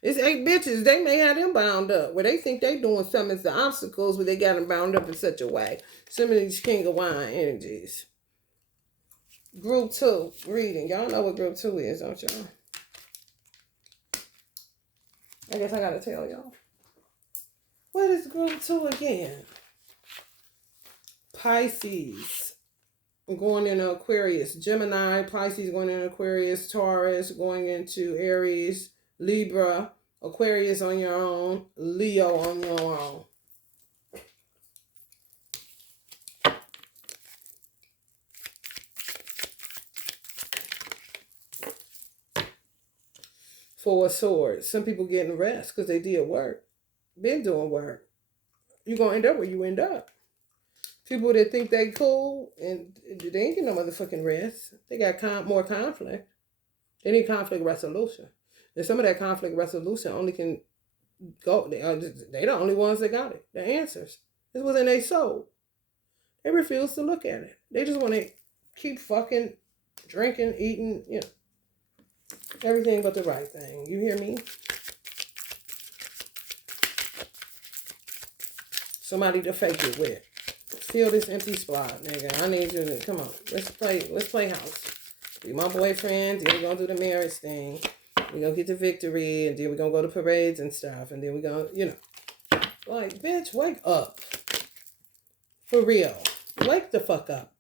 It's 8 bitches. They may have them bound up. Where they think they doing something as the obstacles, where they got them bound up in such a way. Some of these King of Wine energies. Group 2 reading. Y'all know what group 2 is, don't y'all? I guess I gotta tell y'all. What is group 2 again? Pisces. Going into Aquarius. Gemini. Pisces going into Aquarius. Taurus going into Aries. Libra. Aquarius on your own. Leo on your own. for a sword. Some people getting rest because they did work. Been doing work. You're going to end up where you end up. People that think they cool and they ain't getting no motherfucking rest. They got more conflict. They need conflict resolution. And some of that conflict resolution only can go, they the only ones that got it. The answers. It's within their soul. They refuse to look at it. They just want to keep fucking drinking, eating, everything but the right thing. You hear me? Somebody to fake it with. Fill this empty spot, nigga. I need you to come on. Let's play house. Be my boyfriend, then we're gonna do the marriage thing. We're gonna get the victory, and then we're gonna go to parades and stuff, and then we're gonna, like, bitch, wake up. For real. Wake the fuck up.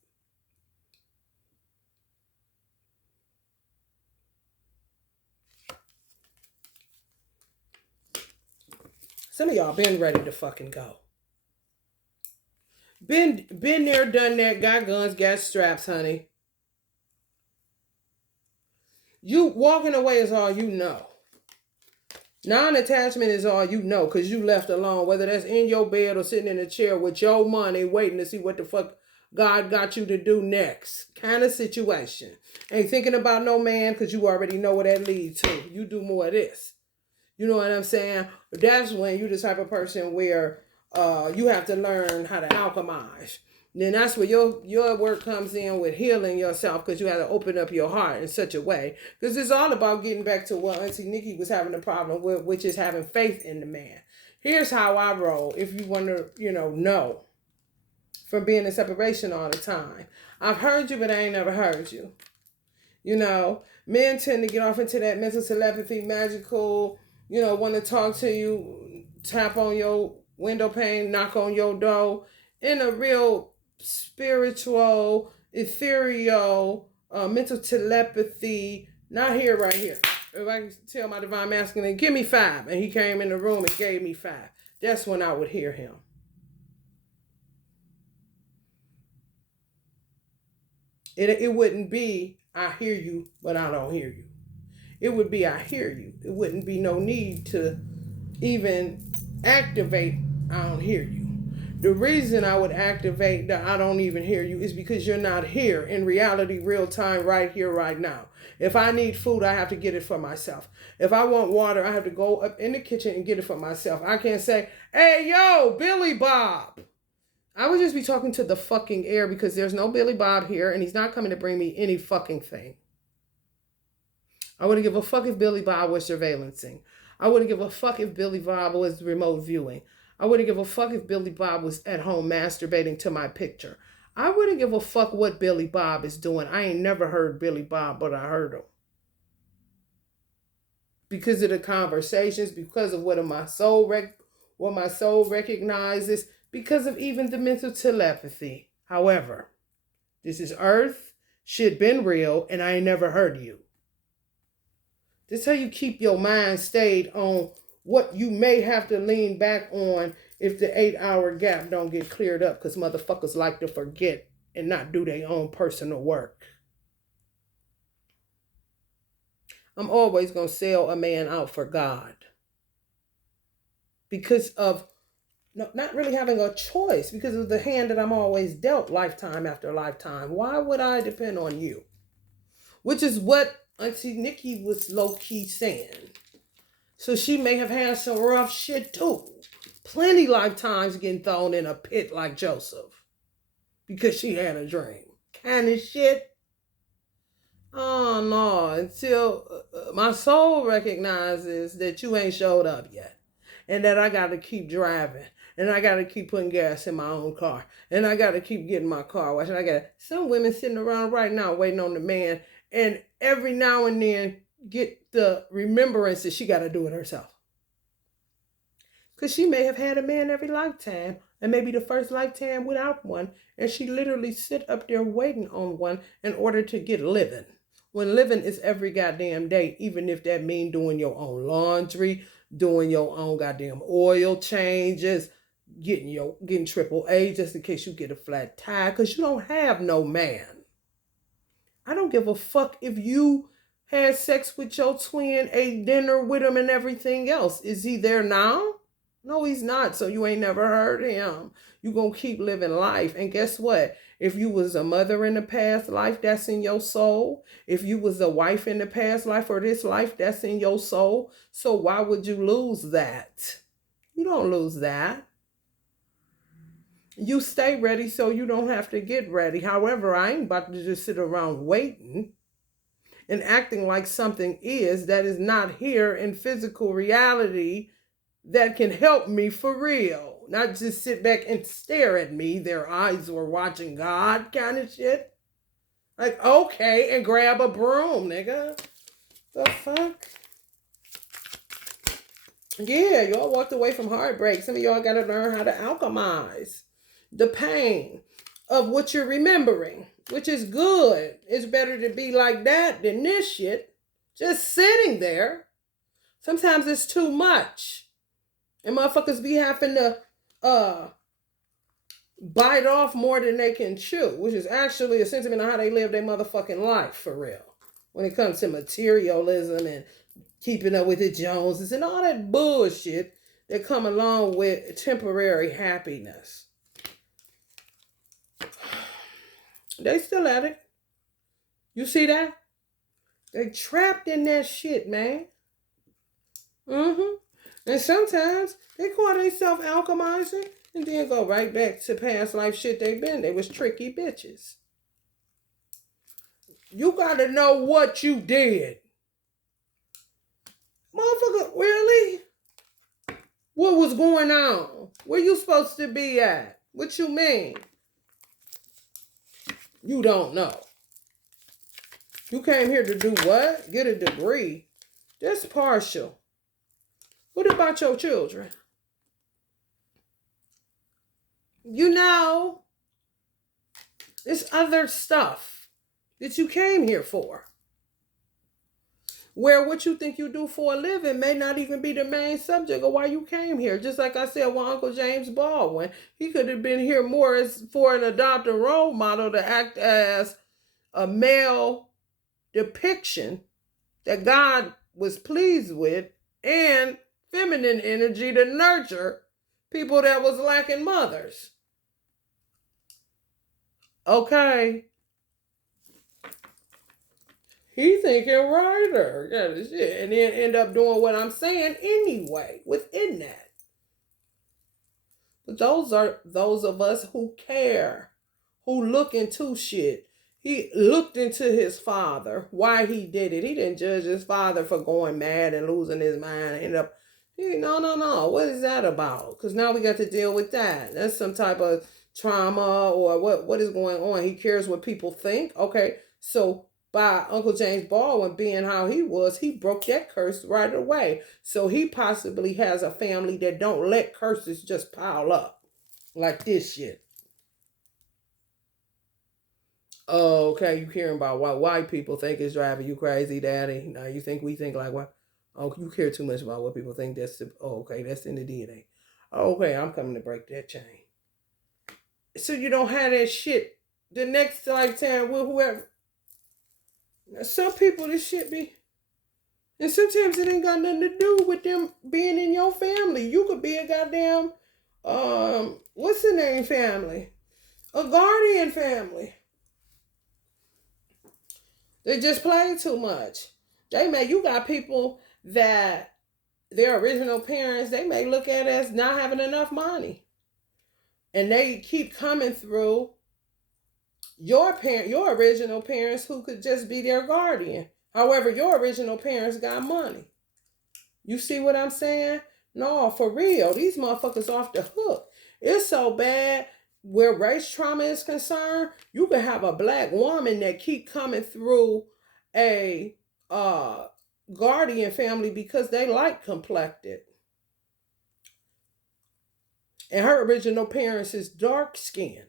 Some of y'all been ready to fucking go. Been there, done that, got guns, got straps, honey. You walking away is all you know. Non-attachment is all you know because you left alone, whether that's in your bed or sitting in a chair with your money waiting to see what the fuck God got you to do next kind of situation. Ain't thinking about no man because you already know what that leads to. You do more of this. You know what I'm saying? That's when you're the type of person where you have to learn how to alchemize. Then that's where your work comes in with healing yourself because you have to open up your heart in such a way. Because it's all about getting back to what Auntie Nikki was having a problem with, which is having faith in the man. Here's how I roll if you want to, know from being in separation all the time. I've heard you, but I ain't never heard you. Men tend to get off into that mental telepathy, magical, want to talk to you, tap on your window pane, knock on your door in a real spiritual, ethereal, mental telepathy, not here, right here. If I tell my divine masculine, give me 5, and he came in the room and gave me 5, that's when I would hear him. It wouldn't be, I hear you, but I don't hear you. It would be, I hear you. It wouldn't be no need to even activate, I don't hear you. The reason I would activate the I don't even hear you is because you're not here in reality, real time, right here, right now. If I need food, I have to get it for myself. If I want water, I have to go up in the kitchen and get it for myself. I can't say, hey, yo, Billy Bob. I would just be talking to the fucking air because there's no Billy Bob here and he's not coming to bring me any fucking thing. I wouldn't give a fuck if Billy Bob was surveillancing. I wouldn't give a fuck if Billy Bob was remote viewing. I wouldn't give a fuck if Billy Bob was at home masturbating to my picture. I wouldn't give a fuck what Billy Bob is doing. I ain't never heard Billy Bob, but I heard him. Because of the conversations, because of what my soul recognizes, because of even the mental telepathy. However, this is Earth, shit been real, and I ain't never heard you. This is how you keep your mind stayed on what you may have to lean back on if the 8-hour gap don't get cleared up, because motherfuckers like to forget and not do their own personal work. I'm always going to sell a man out for God because of not really having a choice, because of the hand that I'm always dealt lifetime after lifetime. Why would I depend on you? Which is what Auntie Nikki was low-key saying. So she may have had some rough shit too. Plenty lifetimes getting thrown in a pit like Joseph because she had a dream. Kind of shit. Oh no, until my soul recognizes that you ain't showed up yet. And that I got to keep driving. And I got to keep putting gas in my own car. And I got to keep getting my car washed. And I got some women sitting around right now waiting on the man. And every now and then get the remembrance that she got to do it herself. Because she may have had a man every lifetime. And maybe the first lifetime without one. And she literally sit up there waiting on one in order to get living. When living is every goddamn day. Even if that mean doing your own laundry. Doing your own goddamn oil changes. Getting triple A just in case you get a flat tire. Because you don't have no man. I don't give a fuck if you had sex with your twin, ate dinner with him and everything else. Is he there now? No, he's not. So you ain't never heard him. You gonna keep living life. And guess what? If you was a mother in the past life, that's in your soul. If you was a wife in the past life or this life, that's in your soul. So why would you lose that? You don't lose that. You stay ready so you don't have to get ready. However, I ain't about to just sit around waiting and acting like something is that is not here in physical reality that can help me for real. Not just sit back and stare at me. Their eyes were watching God kind of shit. Like, okay, and grab a broom, nigga. The fuck? Yeah, y'all walked away from heartbreak. Some of y'all got to learn how to alchemize the pain of what you're remembering, which is good. It's better to be like that than this shit. Just sitting there. Sometimes it's too much. And motherfuckers be having to bite off more than they can chew, which is actually a sentiment of how they live their motherfucking life, for real. When it comes to materialism and keeping up with the Joneses and all that bullshit that come along with temporary happiness. They still at it. You see that? They trapped in that shit, man. And sometimes they call themselves alchemizing and then go right back to past life shit they been. They was tricky bitches. You gotta know what you did. Motherfucker, really? What was going on? Where you supposed to be at? What you mean? You don't know. You came here to do what? Get a degree. That's partial. What about your children? You know, there's other stuff that you came here for. Where what you think you do for a living may not even be the main subject of why you came here. Just like I said, with Uncle James Baldwin, he could have been here more as for an adopted role model to act as a male depiction that God was pleased with, and feminine energy to nurture people that was lacking mothers. Okay. He thinking writer. Yeah, shit. And then end up doing what I'm saying anyway within that. But those are those of us who care, who look into shit. He looked into his father, why he did it. He didn't judge his father for going mad and losing his mind and end up, no. What is that about? Because now we got to deal with that. That's some type of trauma or what is going on. He cares what people think. Okay, so by Uncle James Baldwin being how he was, he broke that curse right away. So he possibly has a family that don't let curses just pile up like this shit. Oh, okay, you caring about what white people think is driving you crazy, Daddy. Now you think we think like what? Oh, you care too much about what people think. Okay, that's in the DNA. Okay, I'm coming to break that chain. So you don't have that shit the next lifetime with whoever. Now, some people, this shit be, and sometimes it ain't got nothing to do with them being in your family. You could be a goddamn, what's the name family? A guardian family. They just play too much. You got people that their original parents, they may look at as not having enough money. And they keep coming through your original parents who could just be their guardian. However, your original parents got money. You see what I'm saying? No, for real. These motherfuckers off the hook. It's so bad where race trauma is concerned. You can have a black woman that keep coming through a guardian family because they like complected. And her original parents is dark skinned.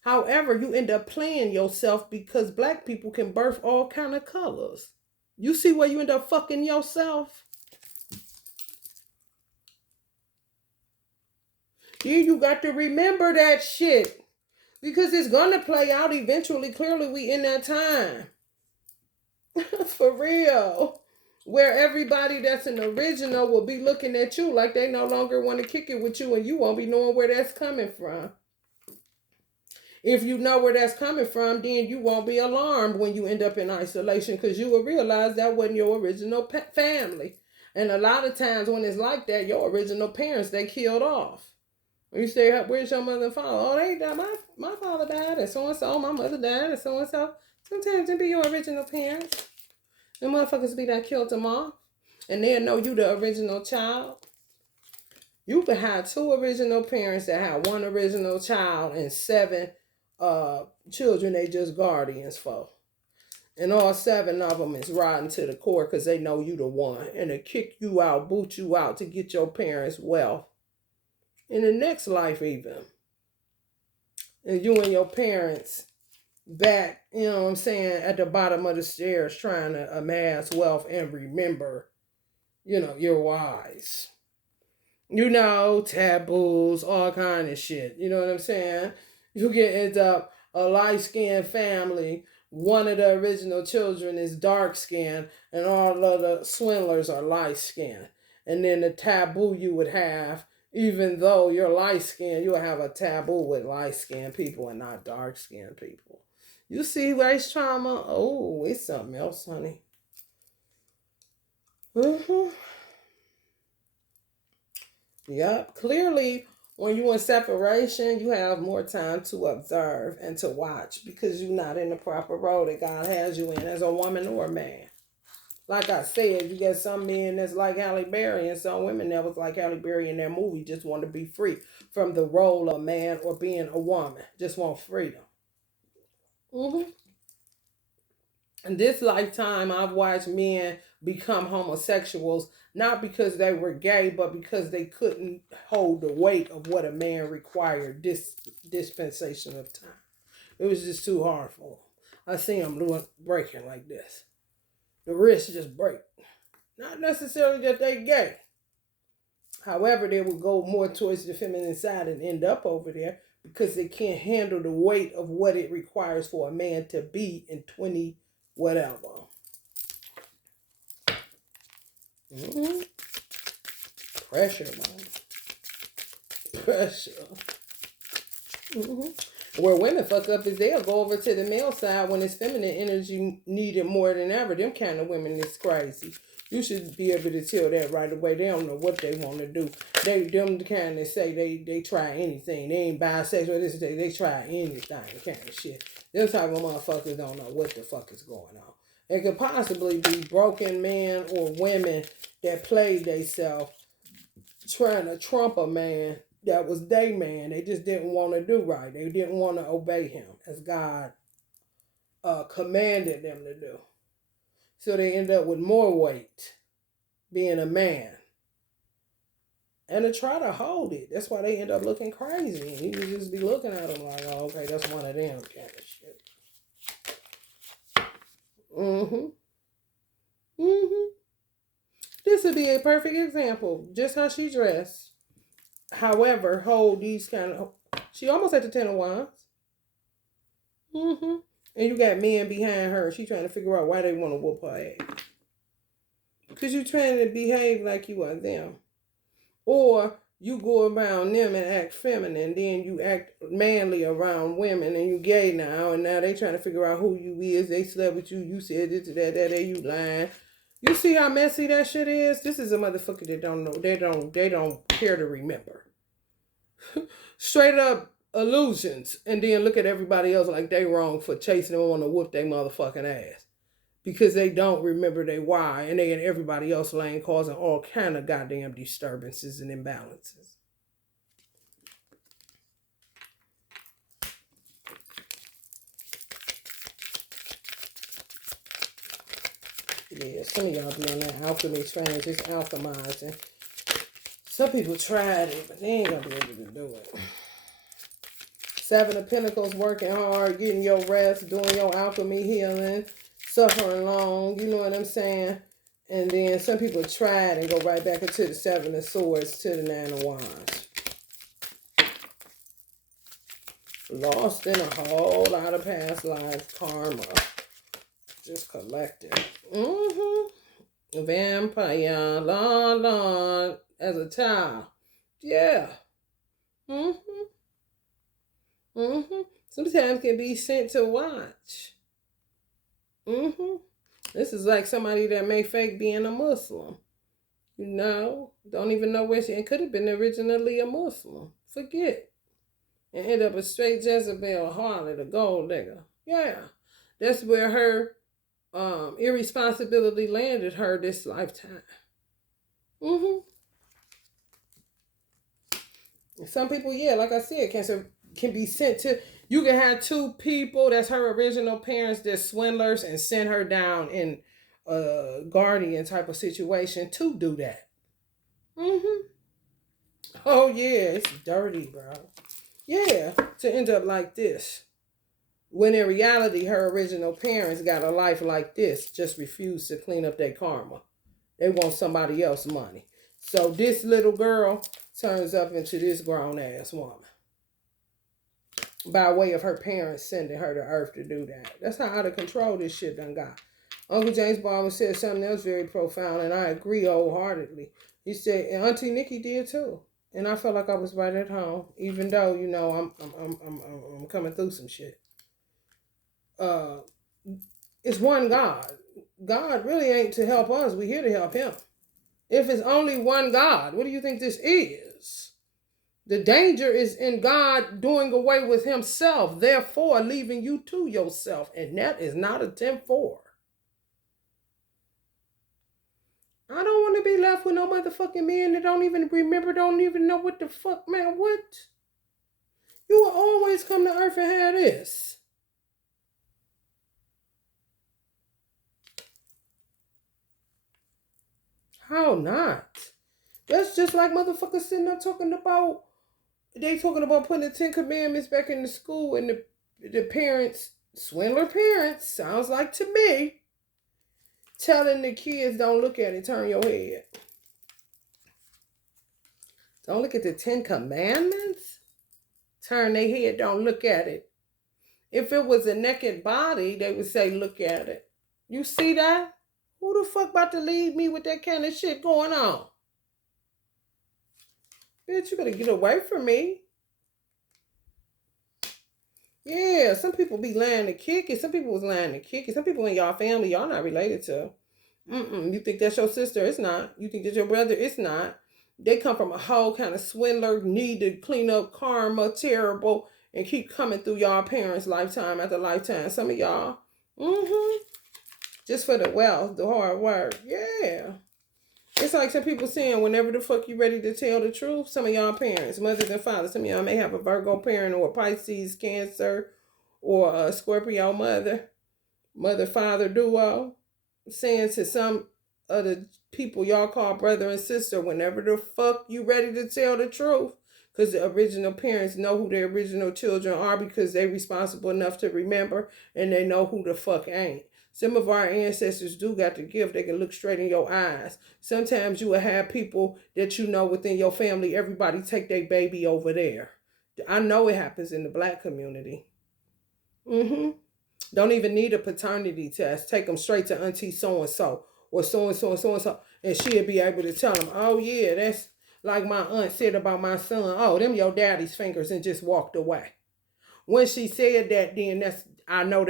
However, you end up playing yourself because black people can birth all kind of colors. You see where you end up fucking yourself? You got to remember that shit. Because it's going to play out eventually. Clearly, we in that time. For real. Where everybody that's an original will be looking at you like they no longer want to kick it with you, and you won't be knowing where that's coming from. If you know where that's coming from, then you won't be alarmed when you end up in isolation, because you will realize that wasn't your original family. And a lot of times when it's like that, your original parents, they killed off. When you say, where's your mother and father? Oh, they died. My father died, and so and so. My mother died, and so and so. Sometimes it be your original parents. The motherfuckers be that killed them off. And they'll know you the original child. You can have two original parents that have one original child and seven children they just guardians for. And all seven of them is riding to the core because they know you the one. And they kick you out, boot you out to get your parents' wealth. In the next life even. And you and your parents back, you know what I'm saying, at the bottom of the stairs trying to amass wealth and remember, your wise. Taboos, all kind of shit. You know what I'm saying? You get into a light-skinned family. One of the original children is dark-skinned, and all of the swindlers are light-skinned. And then the taboo you would have, even though you're light-skinned, you'll have a taboo with light-skinned people and not dark-skinned people. You see race trauma? Oh, it's something else, honey. Yep. Clearly, when you're in separation, you have more time to observe and to watch because you're not in the proper role that God has you in as a woman or a man. Like I said, you get some men that's like Halle Berry and some women that was like Halle Berry in their movie just want to be free from the role of a man or being a woman. Just want freedom. In this lifetime, I've watched men become homosexuals, not because they were gay, but because they couldn't hold the weight of what a man required this dispensation of time. It was just too hard for them. I see them breaking like this. The wrist just break. Not necessarily that they gay. However, they will go more towards the feminine side and end up over there because they can't handle the weight of what it requires for a man to be in 20 whatever. Pressure, man. Pressure. Where women fuck up is they'll go over to the male side when it's feminine energy needed more than ever. Them kind of women is crazy. You should be able to tell that right away. They don't know what they want to do. Them the kind that say they try anything. They ain't bisexual. They try anything kind of shit. Them type of motherfuckers don't know what the fuck is going on. It could possibly be broken men or women that played themselves trying to trump a man that was their man. They just didn't want to do right. They didn't want to obey him as God commanded them to do. So they end up with more weight being a man. And to try to hold it. That's why they end up looking crazy. And you just be looking at them like, oh, okay, that's one of them kind of shit. This would be a perfect example. Just how she dressed. However, hold these kind of... She almost at the 10 of Wands. And you got men behind her. She trying to figure out why they want to whoop her ass. Because you trying to behave like you are them. Or you go around them and act feminine. Then you act manly around women. And you gay now. And now they trying to figure out who you is. They slept with you. You said this, that, you lying. You see how messy that shit is? This is a motherfucker that don't know. They don't care to remember. Straight up illusions. And then look at everybody else like they wrong for chasing them on to whoop their motherfucking ass. Because they don't remember their why. And they in everybody else lane causing all kind of goddamn disturbances and imbalances. Yeah, some of y'all be on that alchemy train, just alchemizing. Some people tried it, but they ain't gonna be able to do it. 7 of Pentacles, working hard, getting your rest, doing your alchemy healing, suffering long, you know what I'm saying? And then some people tried and go right back into the 7 of Swords to the 9 of Wands. Lost in a whole lot of past lives, karma. just collecting. Vampire, la, as a child. Yeah. Sometimes can be sent to watch. This is like somebody that may fake being a Muslim. You know, don't even know where she could have been originally a Muslim. Forget. And end up a straight Jezebel, harlot, a gold digger. Yeah. That's where her irresponsibility landed her this lifetime. Some people, yeah, like I said, can be sent to. You can have two people that's her original parents that's swindlers and send her down in a guardian type of situation to do that. Oh yeah, it's dirty, bro. Yeah, to end up like this. When in reality, her original parents got a life like this, just refused to clean up their karma. They want somebody else's money. So this little girl turns up into this grown ass woman by way of her parents sending her to earth to do that. That's how out of control this shit done got. Uncle James Baldwin said something else very profound, and I agree wholeheartedly. He said, and Auntie Nikki did too. And I felt like I was right at home, even though, you know, I'm coming through some shit. It's one God. God really ain't to help us. We're here to help him. If it's only one God, what do you think this is? The danger is in God doing away with himself, therefore leaving you to yourself. And that is not a 10-4. I don't want to be left with no motherfucking man that don't even remember, don't even know what the fuck, man, what? You will always come to earth and have this. How not? That's just like motherfuckers sitting up talking about putting the 10 Commandments back in the school, and the parents, swindler parents, sounds like to me, telling the kids, don't look at it, turn your head. Don't look at the 10 Commandments? Turn their head, don't look at it. If it was a naked body, they would say, look at it. You see that? Who the fuck about to leave me with that kind of shit going on? Bitch, you better get away from me. Yeah, some people be lying to kick it. Some people was lying to kick it. Some people in y'all family, y'all not related to. You think that's your sister? It's not. You think that's your brother? It's not. They come from a whole kind of swindler, need to clean up karma, terrible, and keep coming through y'all parents' lifetime after lifetime. Some of y'all, just for the wealth, the hard work. Yeah. It's like some people saying, whenever the fuck you ready to tell the truth, some of y'all parents, mothers and fathers, some of y'all may have a Virgo parent or a Pisces, Cancer, or a Scorpio mother-father duo, saying to some of the people y'all call brother and sister, whenever the fuck you ready to tell the truth, because the original parents know who their original children are because they responsible enough to remember, and they know who the fuck ain't. Some of our ancestors do got the gift. They can look straight in your eyes. Sometimes you will have people that you know within your family, everybody take their baby over there. I know it happens in the Black community. Don't even need a paternity test. Take them straight to Auntie so-and-so or so-and-so and so-and-so. And she'll be able to tell them, oh yeah, that's like my aunt said about my son. Oh, them your daddy's fingers, and just walked away. When she said that, then I know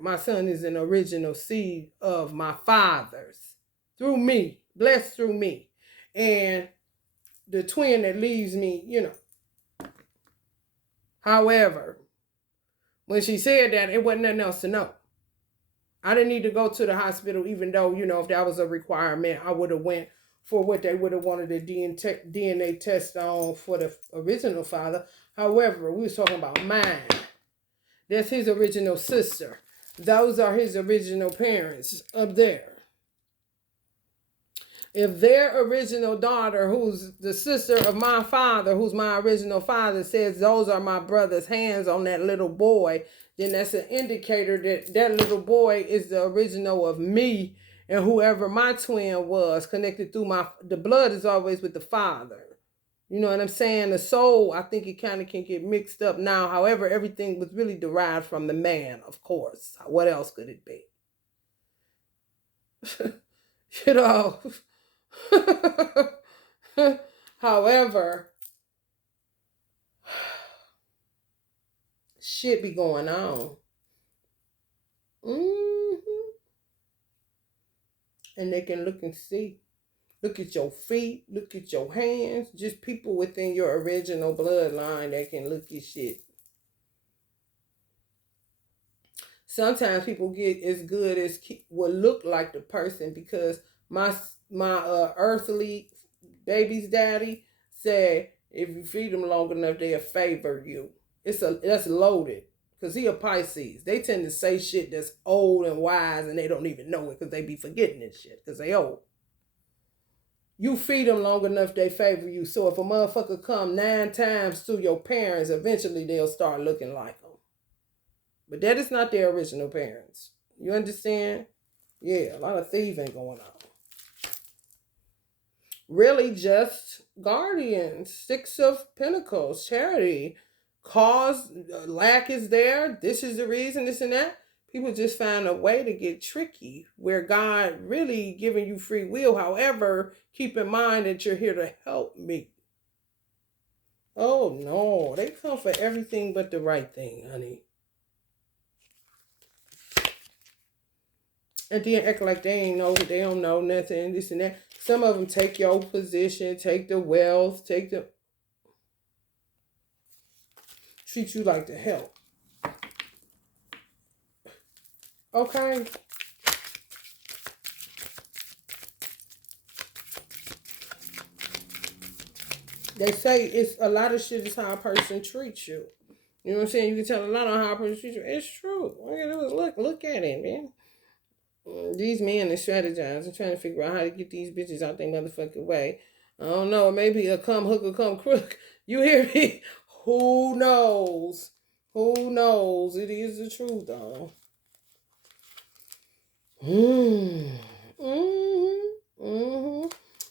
my son is an original seed of my father's through me, blessed through me. And the twin that leaves me, However, when she said that, it wasn't nothing else to know. I didn't need to go to the hospital, even though, if that was a requirement, I would have went for what they would have wanted a DNA test on for the original father. However, we was talking about mine. That's his original sister. Those are his original parents up there. If their original daughter, who's the sister of my father, who's my original father, says those are my brother's hands on that little boy, then that's an indicator that that little boy is the original of me, and whoever my twin was connected through the blood is always with the father. You know what I'm saying? The soul, I think it kind of can get mixed up now. However, everything was really derived from the man, of course. What else could it be? You know. However, shit be going on. And they can look and see. Look at your feet, look at your hands. Just people within your original bloodline that can look at shit. Sometimes people get as good as will look like the person because my earthly baby's daddy said if you feed them long enough, they'll favor you. That's loaded because he a Pisces. They tend to say shit that's old and wise and they don't even know it because they be forgetting this shit because they old. You feed them long enough, they favor you. So if a motherfucker come 9 times to your parents, eventually they'll start looking like them. But that is not their original parents. You understand? Yeah, a lot of thieving going on. Really just guardians. 6 of Pentacles, charity. Cause, lack is there. This is the reason, this and that. People just find a way to get tricky where God really giving you free will. However, keep in mind that you're here to help me. Oh no, they come for everything but the right thing, honey. And then act like they don't know nothing, this and that. Some of them take your position, take the wealth, treat you like the help. Okay. They say it's a lot of shit is how a person treats you. You know what I'm saying? You can tell a lot on how a person treats you. It's true. All you gotta do is look at it, man. These men are strategizing and trying to figure out how to get these bitches out their motherfucking way. I don't know. Maybe a come hook or come crook. You hear me? Who knows? Who knows? It is the truth, though.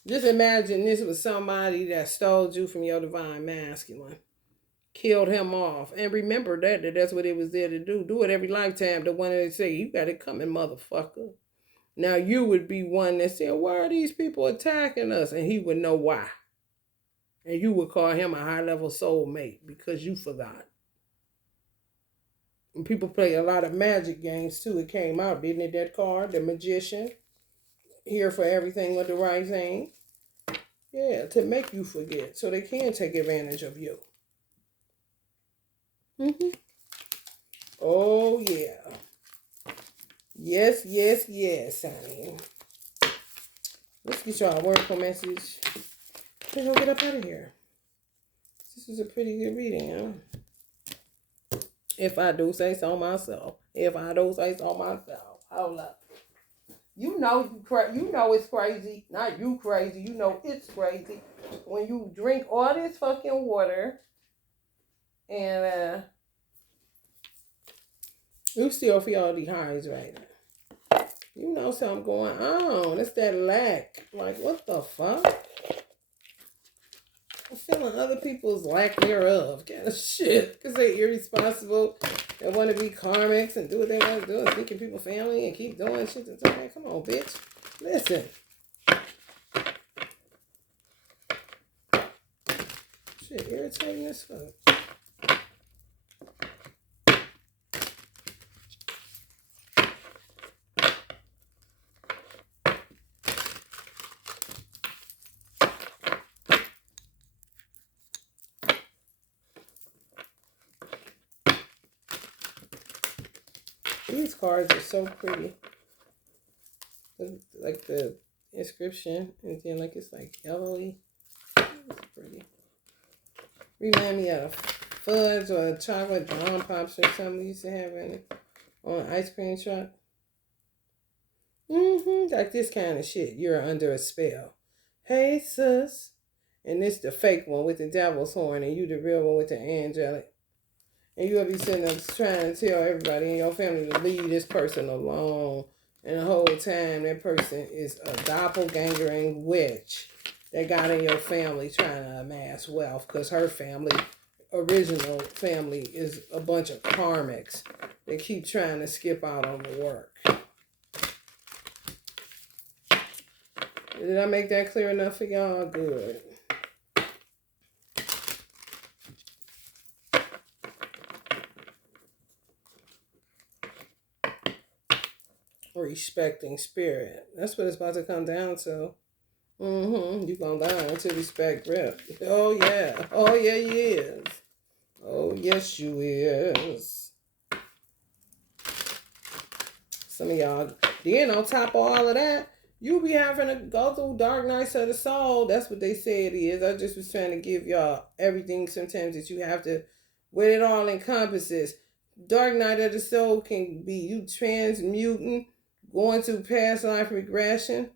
Just imagine this was somebody that stole you from your divine masculine. Killed him off. And remember that's what it was there to do. Do it every lifetime. The one that say, you got it coming, motherfucker. Now you would be one that said, why are these people attacking us? And he would know why. And you would call him a high-level soulmate because you forgot. And people play a lot of magic games too. It came out, didn't it, that card? The magician. Here for everything with the right thing. Yeah, to make you forget. So they can take advantage of you. Oh, yeah. Yes, honey. Let's get y'all a wordful message. Then we'll get up out of here. This is a pretty good reading, huh? If I do say so myself. Hold up. You know it's crazy. Not you crazy. You know it's crazy. When you drink all this fucking water and you still feel dehydrated. You know something going on. It's that lack. Like, what the fuck? I'm feeling other people's lack thereof. Kind of shit. Because they irresponsible. They want to be karmics and do what they want to do and think of people's family and keep doing shit. That's okay. Come on, bitch. Listen. Shit, irritating as fuck. These cards are so pretty. Like the inscription, and then like it's like yellowy. It's pretty. Remind me of fudge or chocolate bomb pops or something we used to have in it on an ice cream truck. Like this kind of shit. You're under a spell. Hey sis. And this the fake one with the devil's horn, and you the real one with the angelic. And you'll be sitting there trying to tell everybody in your family to leave this person alone. And the whole time that person is a doppelgangering witch that got in your family trying to amass wealth. Because her family, original family, is a bunch of karmics that keep trying to skip out on the work. Did I make that clear enough for y'all? Good. Respecting spirit. That's what it's about to come down to. You gonna learn to respect rep. Oh yeah. Oh yeah, you is. Oh yes, you is. Some of y'all, then on top of all of that, you be having to go through dark nights of the soul. That's what they say it is. I just was trying to give y'all everything sometimes that you have to, what it all encompasses. Dark night of the soul can be you transmuting, going through past life regression,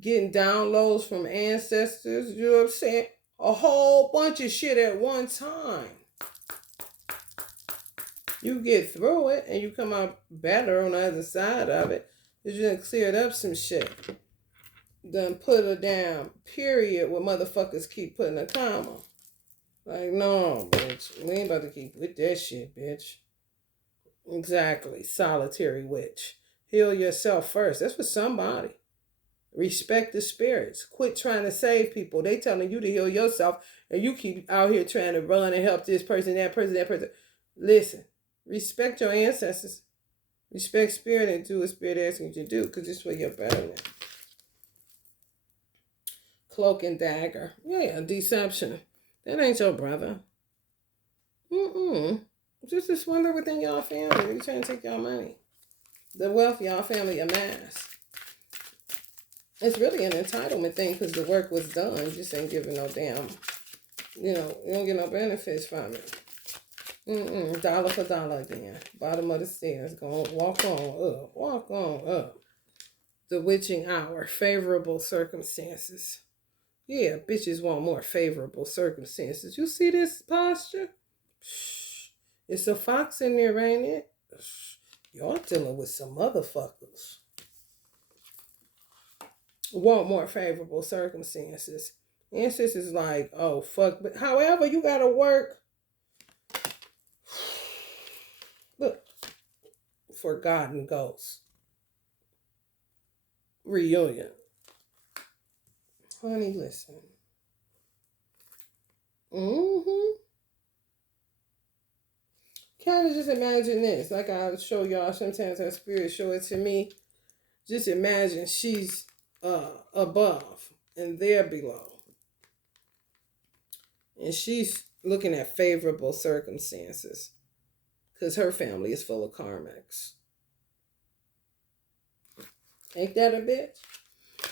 getting downloads from ancestors, you know what I'm saying? A whole bunch of shit at one time. You get through it and you come out better on the other side of it. You done cleared up some shit. Done put a damn period where motherfuckers keep putting a comma. Like, no, bitch. We ain't about to keep with that shit, bitch. Exactly. Solitary witch. Heal yourself first. That's for somebody. Respect the spirits. Quit trying to save people. They telling you to heal yourself and you keep out here trying to run and help this person, that person, that person. Listen. Respect your ancestors. Respect spirit and do what spirit asking you to do, because this way you're better than. Cloak and dagger. Yeah, deception. That ain't your brother. Just a swindler within y'all family. They're trying to take y'all money. The wealth y'all family amass. It's really an entitlement thing because the work was done. You just ain't giving no damn, you don't get no benefits from it. Dollar for dollar again. Bottom of the stairs. Go on, walk on up. Walk on up. The witching hour. Favorable circumstances. Yeah, bitches want more favorable circumstances. You see this posture? Shh. It's a fox in there, ain't it? Shh. Y'all dealing with some motherfuckers. Want more favorable circumstances. Ancestors like, oh, fuck. But however, you got to work. Look, forgotten ghosts. Reunion. Honey, listen. Kind of just imagine this. Like I show y'all, sometimes her spirit show it to me. Just imagine she's above and they're below. And she's looking at favorable circumstances. Because her family is full of karmics. Ain't that a bitch?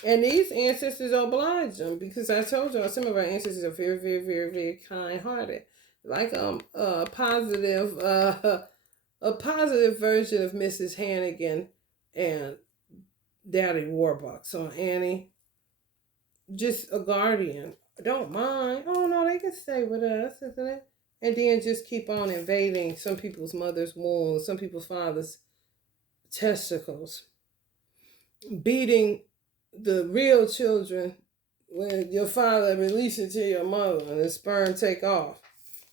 And these ancestors oblige them because I told y'all some of our ancestors are very, very, very, very kind-hearted. Like a positive version of Mrs. Hannigan and Daddy Warbucks. So Annie, just a guardian. Don't mind. Oh no, they can stay with us, isn't it? And then just keep on invading some people's mother's wombs, some people's father's testicles. Beating the real children when your father releases it to your mother and the sperm take off.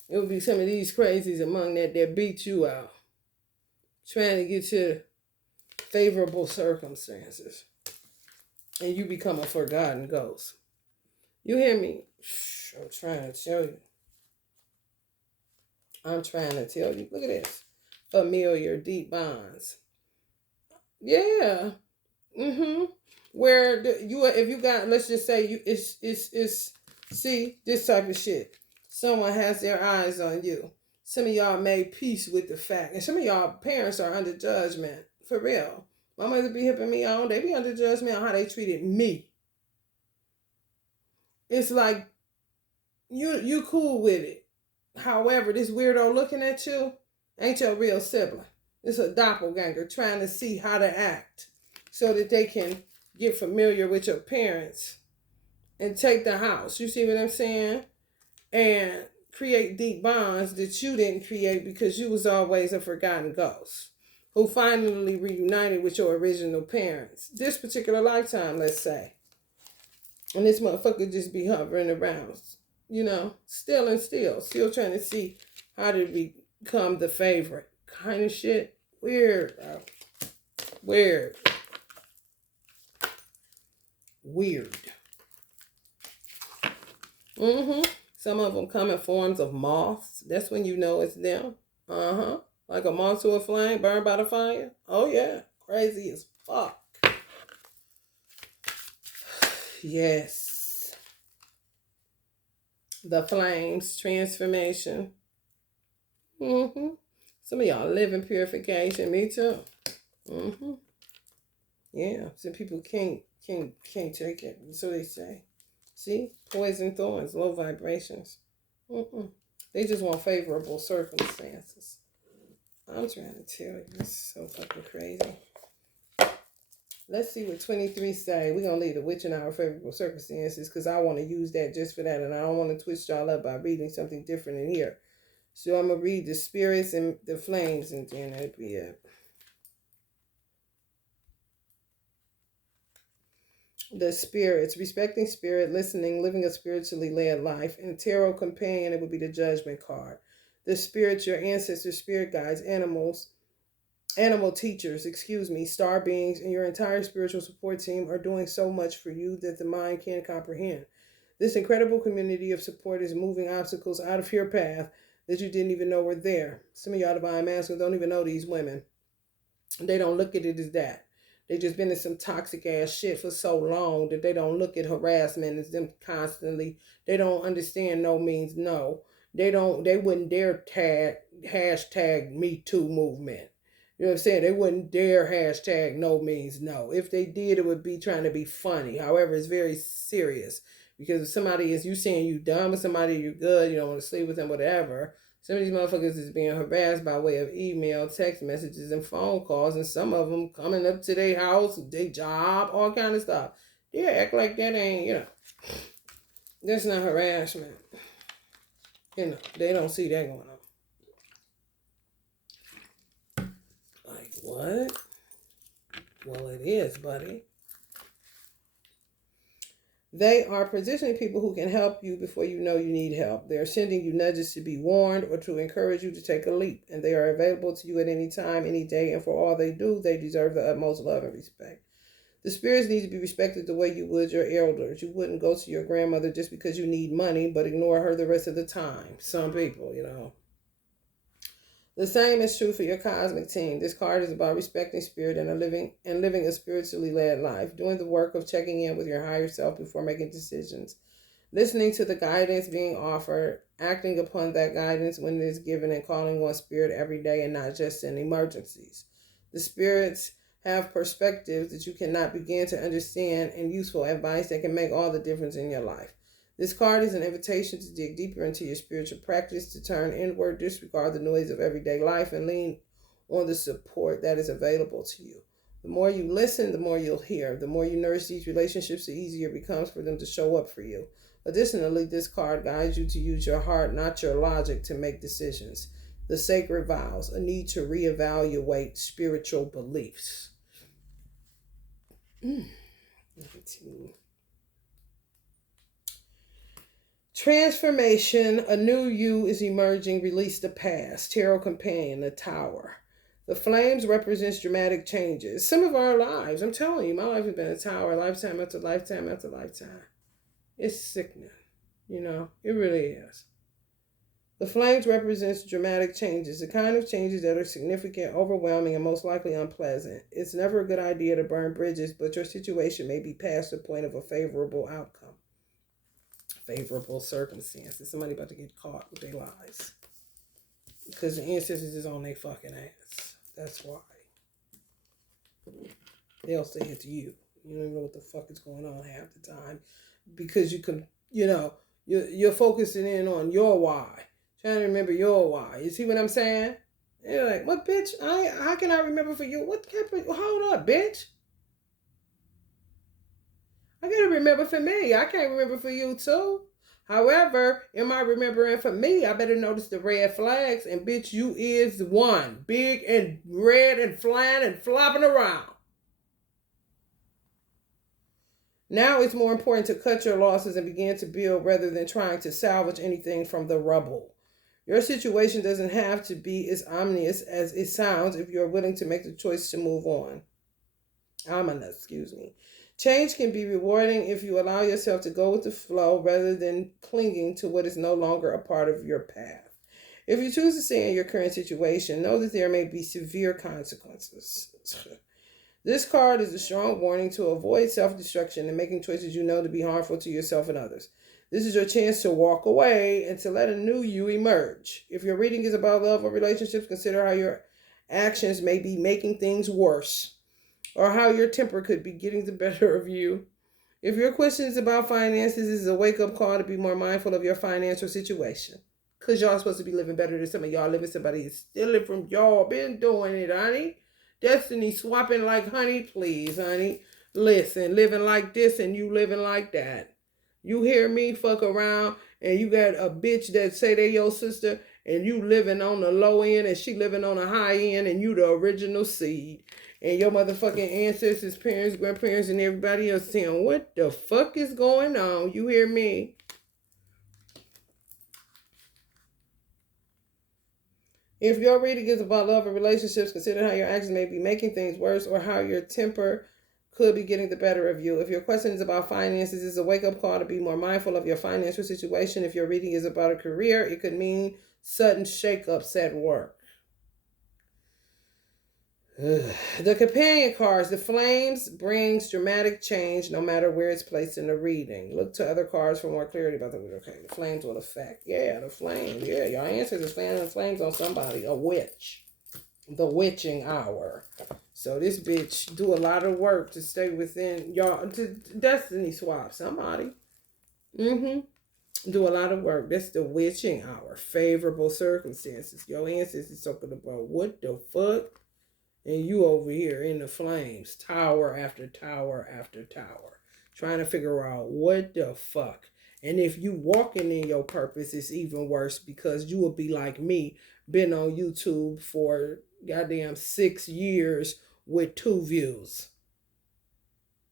It would be some of these crazies among that beat you out. Trying to get you favorable circumstances. And you become a forgotten ghost. You hear me? I'm trying to tell you. Look at this. Familiar, deep bonds. Yeah. Where if you got, let's just say it's see this type of shit. Someone has their eyes on you. Some of y'all made peace with the fact, and some of y'all parents are under judgment for real. My mother be hipping me on. They be under judgment on how they treated me. It's like you cool with it. However, this weirdo looking at you ain't your real sibling. It's a doppelganger trying to see how to act so that they can get familiar with your parents and take the house. You see what I'm saying? And create deep bonds that you didn't create because you was always a forgotten ghost who finally reunited with your original parents. This particular lifetime, let's say. And this motherfucker just be hovering around, still trying to see how to become the favorite. Kind of shit. Weird. Weird. Mm-hmm. Some of them come in forms of moths. That's when you know it's them. Uh-huh. Like a moth to a flame, burned by the fire. Oh yeah. Crazy as fuck. Yes. The flames, transformation. Mm-hmm. Some of y'all live in purification. Me too. Mm-hmm. Yeah. Some people can't take it. So they say. See? Poison thorns, low vibrations. Mm-mm. They just want favorable circumstances. I'm trying to tell you, it's so fucking crazy. Let's see what 23 say. We're going to leave the witch in our favorable circumstances because I want to use that just for that. And I don't want to twist y'all up by reading something different in here. So I'm going to read the spirits and the flames and then that'll be it. The spirits, respecting spirit, listening, living a spiritually led life. And tarot companion, it would be the judgment card. The spirits, your ancestors, spirit guides, animal teachers, star beings, and your entire spiritual support team are doing so much for you that the mind can't comprehend. This incredible community of support is moving obstacles out of your path that you didn't even know were there. Some of y'all divine masculine don't even know these women. They don't look at it as that. They just been in some toxic ass shit for so long that they don't look at harassment as them constantly. They don't understand no means no. They wouldn't dare hashtag Me Too movement. You know what I'm saying? They wouldn't dare hashtag no means no. If they did, it would be trying to be funny. However, it's very serious. Because if somebody is you saying you dumb or somebody you good, you don't want to sleep with them, whatever. Some of these motherfuckers is being harassed by way of email, text messages, and phone calls, and some of them coming up to their house, their job, all kind of stuff. They act like that ain't, that's not harassment. They don't see that going on. Like, what? Well, it is, buddy. They are positioning people who can help you before you know you need help. They're sending you nudges to be warned or to encourage you to take a leap. And they are available to you at any time, any day. And for all they do, they deserve the utmost love and respect. The spirits need to be respected the way you would your elders. You wouldn't go to your grandmother just because you need money, but ignore her the rest of the time. Some people, The same is true for your cosmic team. This card is about respecting spirit and living a spiritually led life, doing the work of checking in with your higher self before making decisions, listening to the guidance being offered, acting upon that guidance when it is given, and calling on spirit every day and not just in emergencies. The spirits have perspectives that you cannot begin to understand and useful advice that can make all the difference in your life. This card is an invitation to dig deeper into your spiritual practice, to turn inward, disregard the noise of everyday life, and lean on the support that is available to you. The more you listen, the more you'll hear. The more you nourish these relationships, the easier it becomes for them to show up for you. Additionally, this card guides you to use your heart, not your logic, to make decisions. The sacred vows, a need to reevaluate spiritual beliefs. 19. Transformation, a new you is emerging, release the past. Tarot companion, the tower. The flames represents dramatic changes. Some of our lives, I'm telling you, my life has been a tower, lifetime after lifetime after lifetime. It's sickening, it really is. The flames represents dramatic changes, the kind of changes that are significant, overwhelming, and most likely unpleasant. It's never a good idea to burn bridges, but your situation may be past the point of a favorable outcome. Favorable circumstances. Somebody about to get caught with their lies. Because the ancestors is on their fucking ass. That's why. They'll say it to you. You don't even know what the fuck is going on half the time. Because you can, you're focusing in on your why. Trying to remember your why. You see what I'm saying? You're like, what bitch? How can I remember for you? Hold up, bitch. I gotta remember for me. I can't remember for you too. However, am I remembering for me? I better notice the red flags. And bitch, you is one. Big and red and flying and flopping around. Now it's more important to cut your losses and begin to build rather than trying to salvage anything from the rubble. Your situation doesn't have to be as ominous as it sounds if you're willing to make the choice to move on. Ominous, excuse me. Change can be rewarding if you allow yourself to go with the flow rather than clinging to what is no longer a part of your path. If you choose to stay in your current situation, know that there may be severe consequences. This card is a strong warning to avoid self-destruction and making choices you know to be harmful to yourself and others. This is your chance to walk away and to let a new you emerge. If your reading is about love or relationships, consider how your actions may be making things worse or how your temper could be getting the better of you. If your question is about finances, this is a wake-up call to be more mindful of your financial situation. Because y'all supposed to be living better than some of y'all living. Somebody is stealing from y'all. Been doing it, honey. Destiny swapping like honey, please, honey. Listen, living like this and you living like that. You hear me? Fuck around and you got a bitch that say they your sister and you living on the low end and she living on the high end and you the original seed. And your motherfucking ancestors, parents, grandparents, and everybody else saying, what the fuck is going on? You hear me? If your reading is about love and relationships, consider how your actions may be making things worse or how your temper could be getting the better of you. If your question is about finances, it's a wake-up call to be more mindful of your financial situation. If your reading is about a career, it could mean sudden shakeups at work. The companion cards, the flames brings dramatic change no matter where it's placed in the reading. Look to other cards for more clarity about the reading. Okay, the flames will affect. Yeah, the flames. Yeah, your answers is fanning the flames on somebody. A witch. The witching hour. So this bitch do a lot of work to stay within y'all. To destiny swap somebody. Do a lot of work. That's the witching hour. Favorable circumstances. Your ancestors talking about what the fuck? And you over here in the flames, tower after tower after tower, trying to figure out what the fuck. And if you walking in your purpose, it's even worse because you will be like me, been on YouTube for goddamn 6 years with 2 views.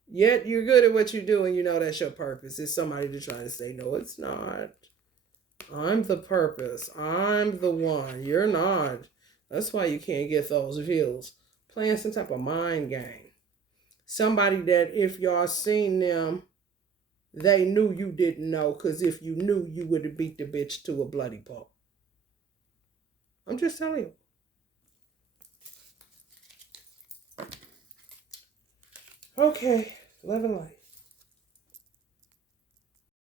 Yet you're good at what you do and you know that's your purpose. It's somebody to try to say, no, it's not. I'm the purpose. I'm the one. You're not. That's why you can't get those views. Playing some type of mind game. Somebody that if y'all seen them, they knew you didn't know. Because if you knew, you would have beat the bitch to a bloody pulp. I'm just telling you. Okay. Love and light.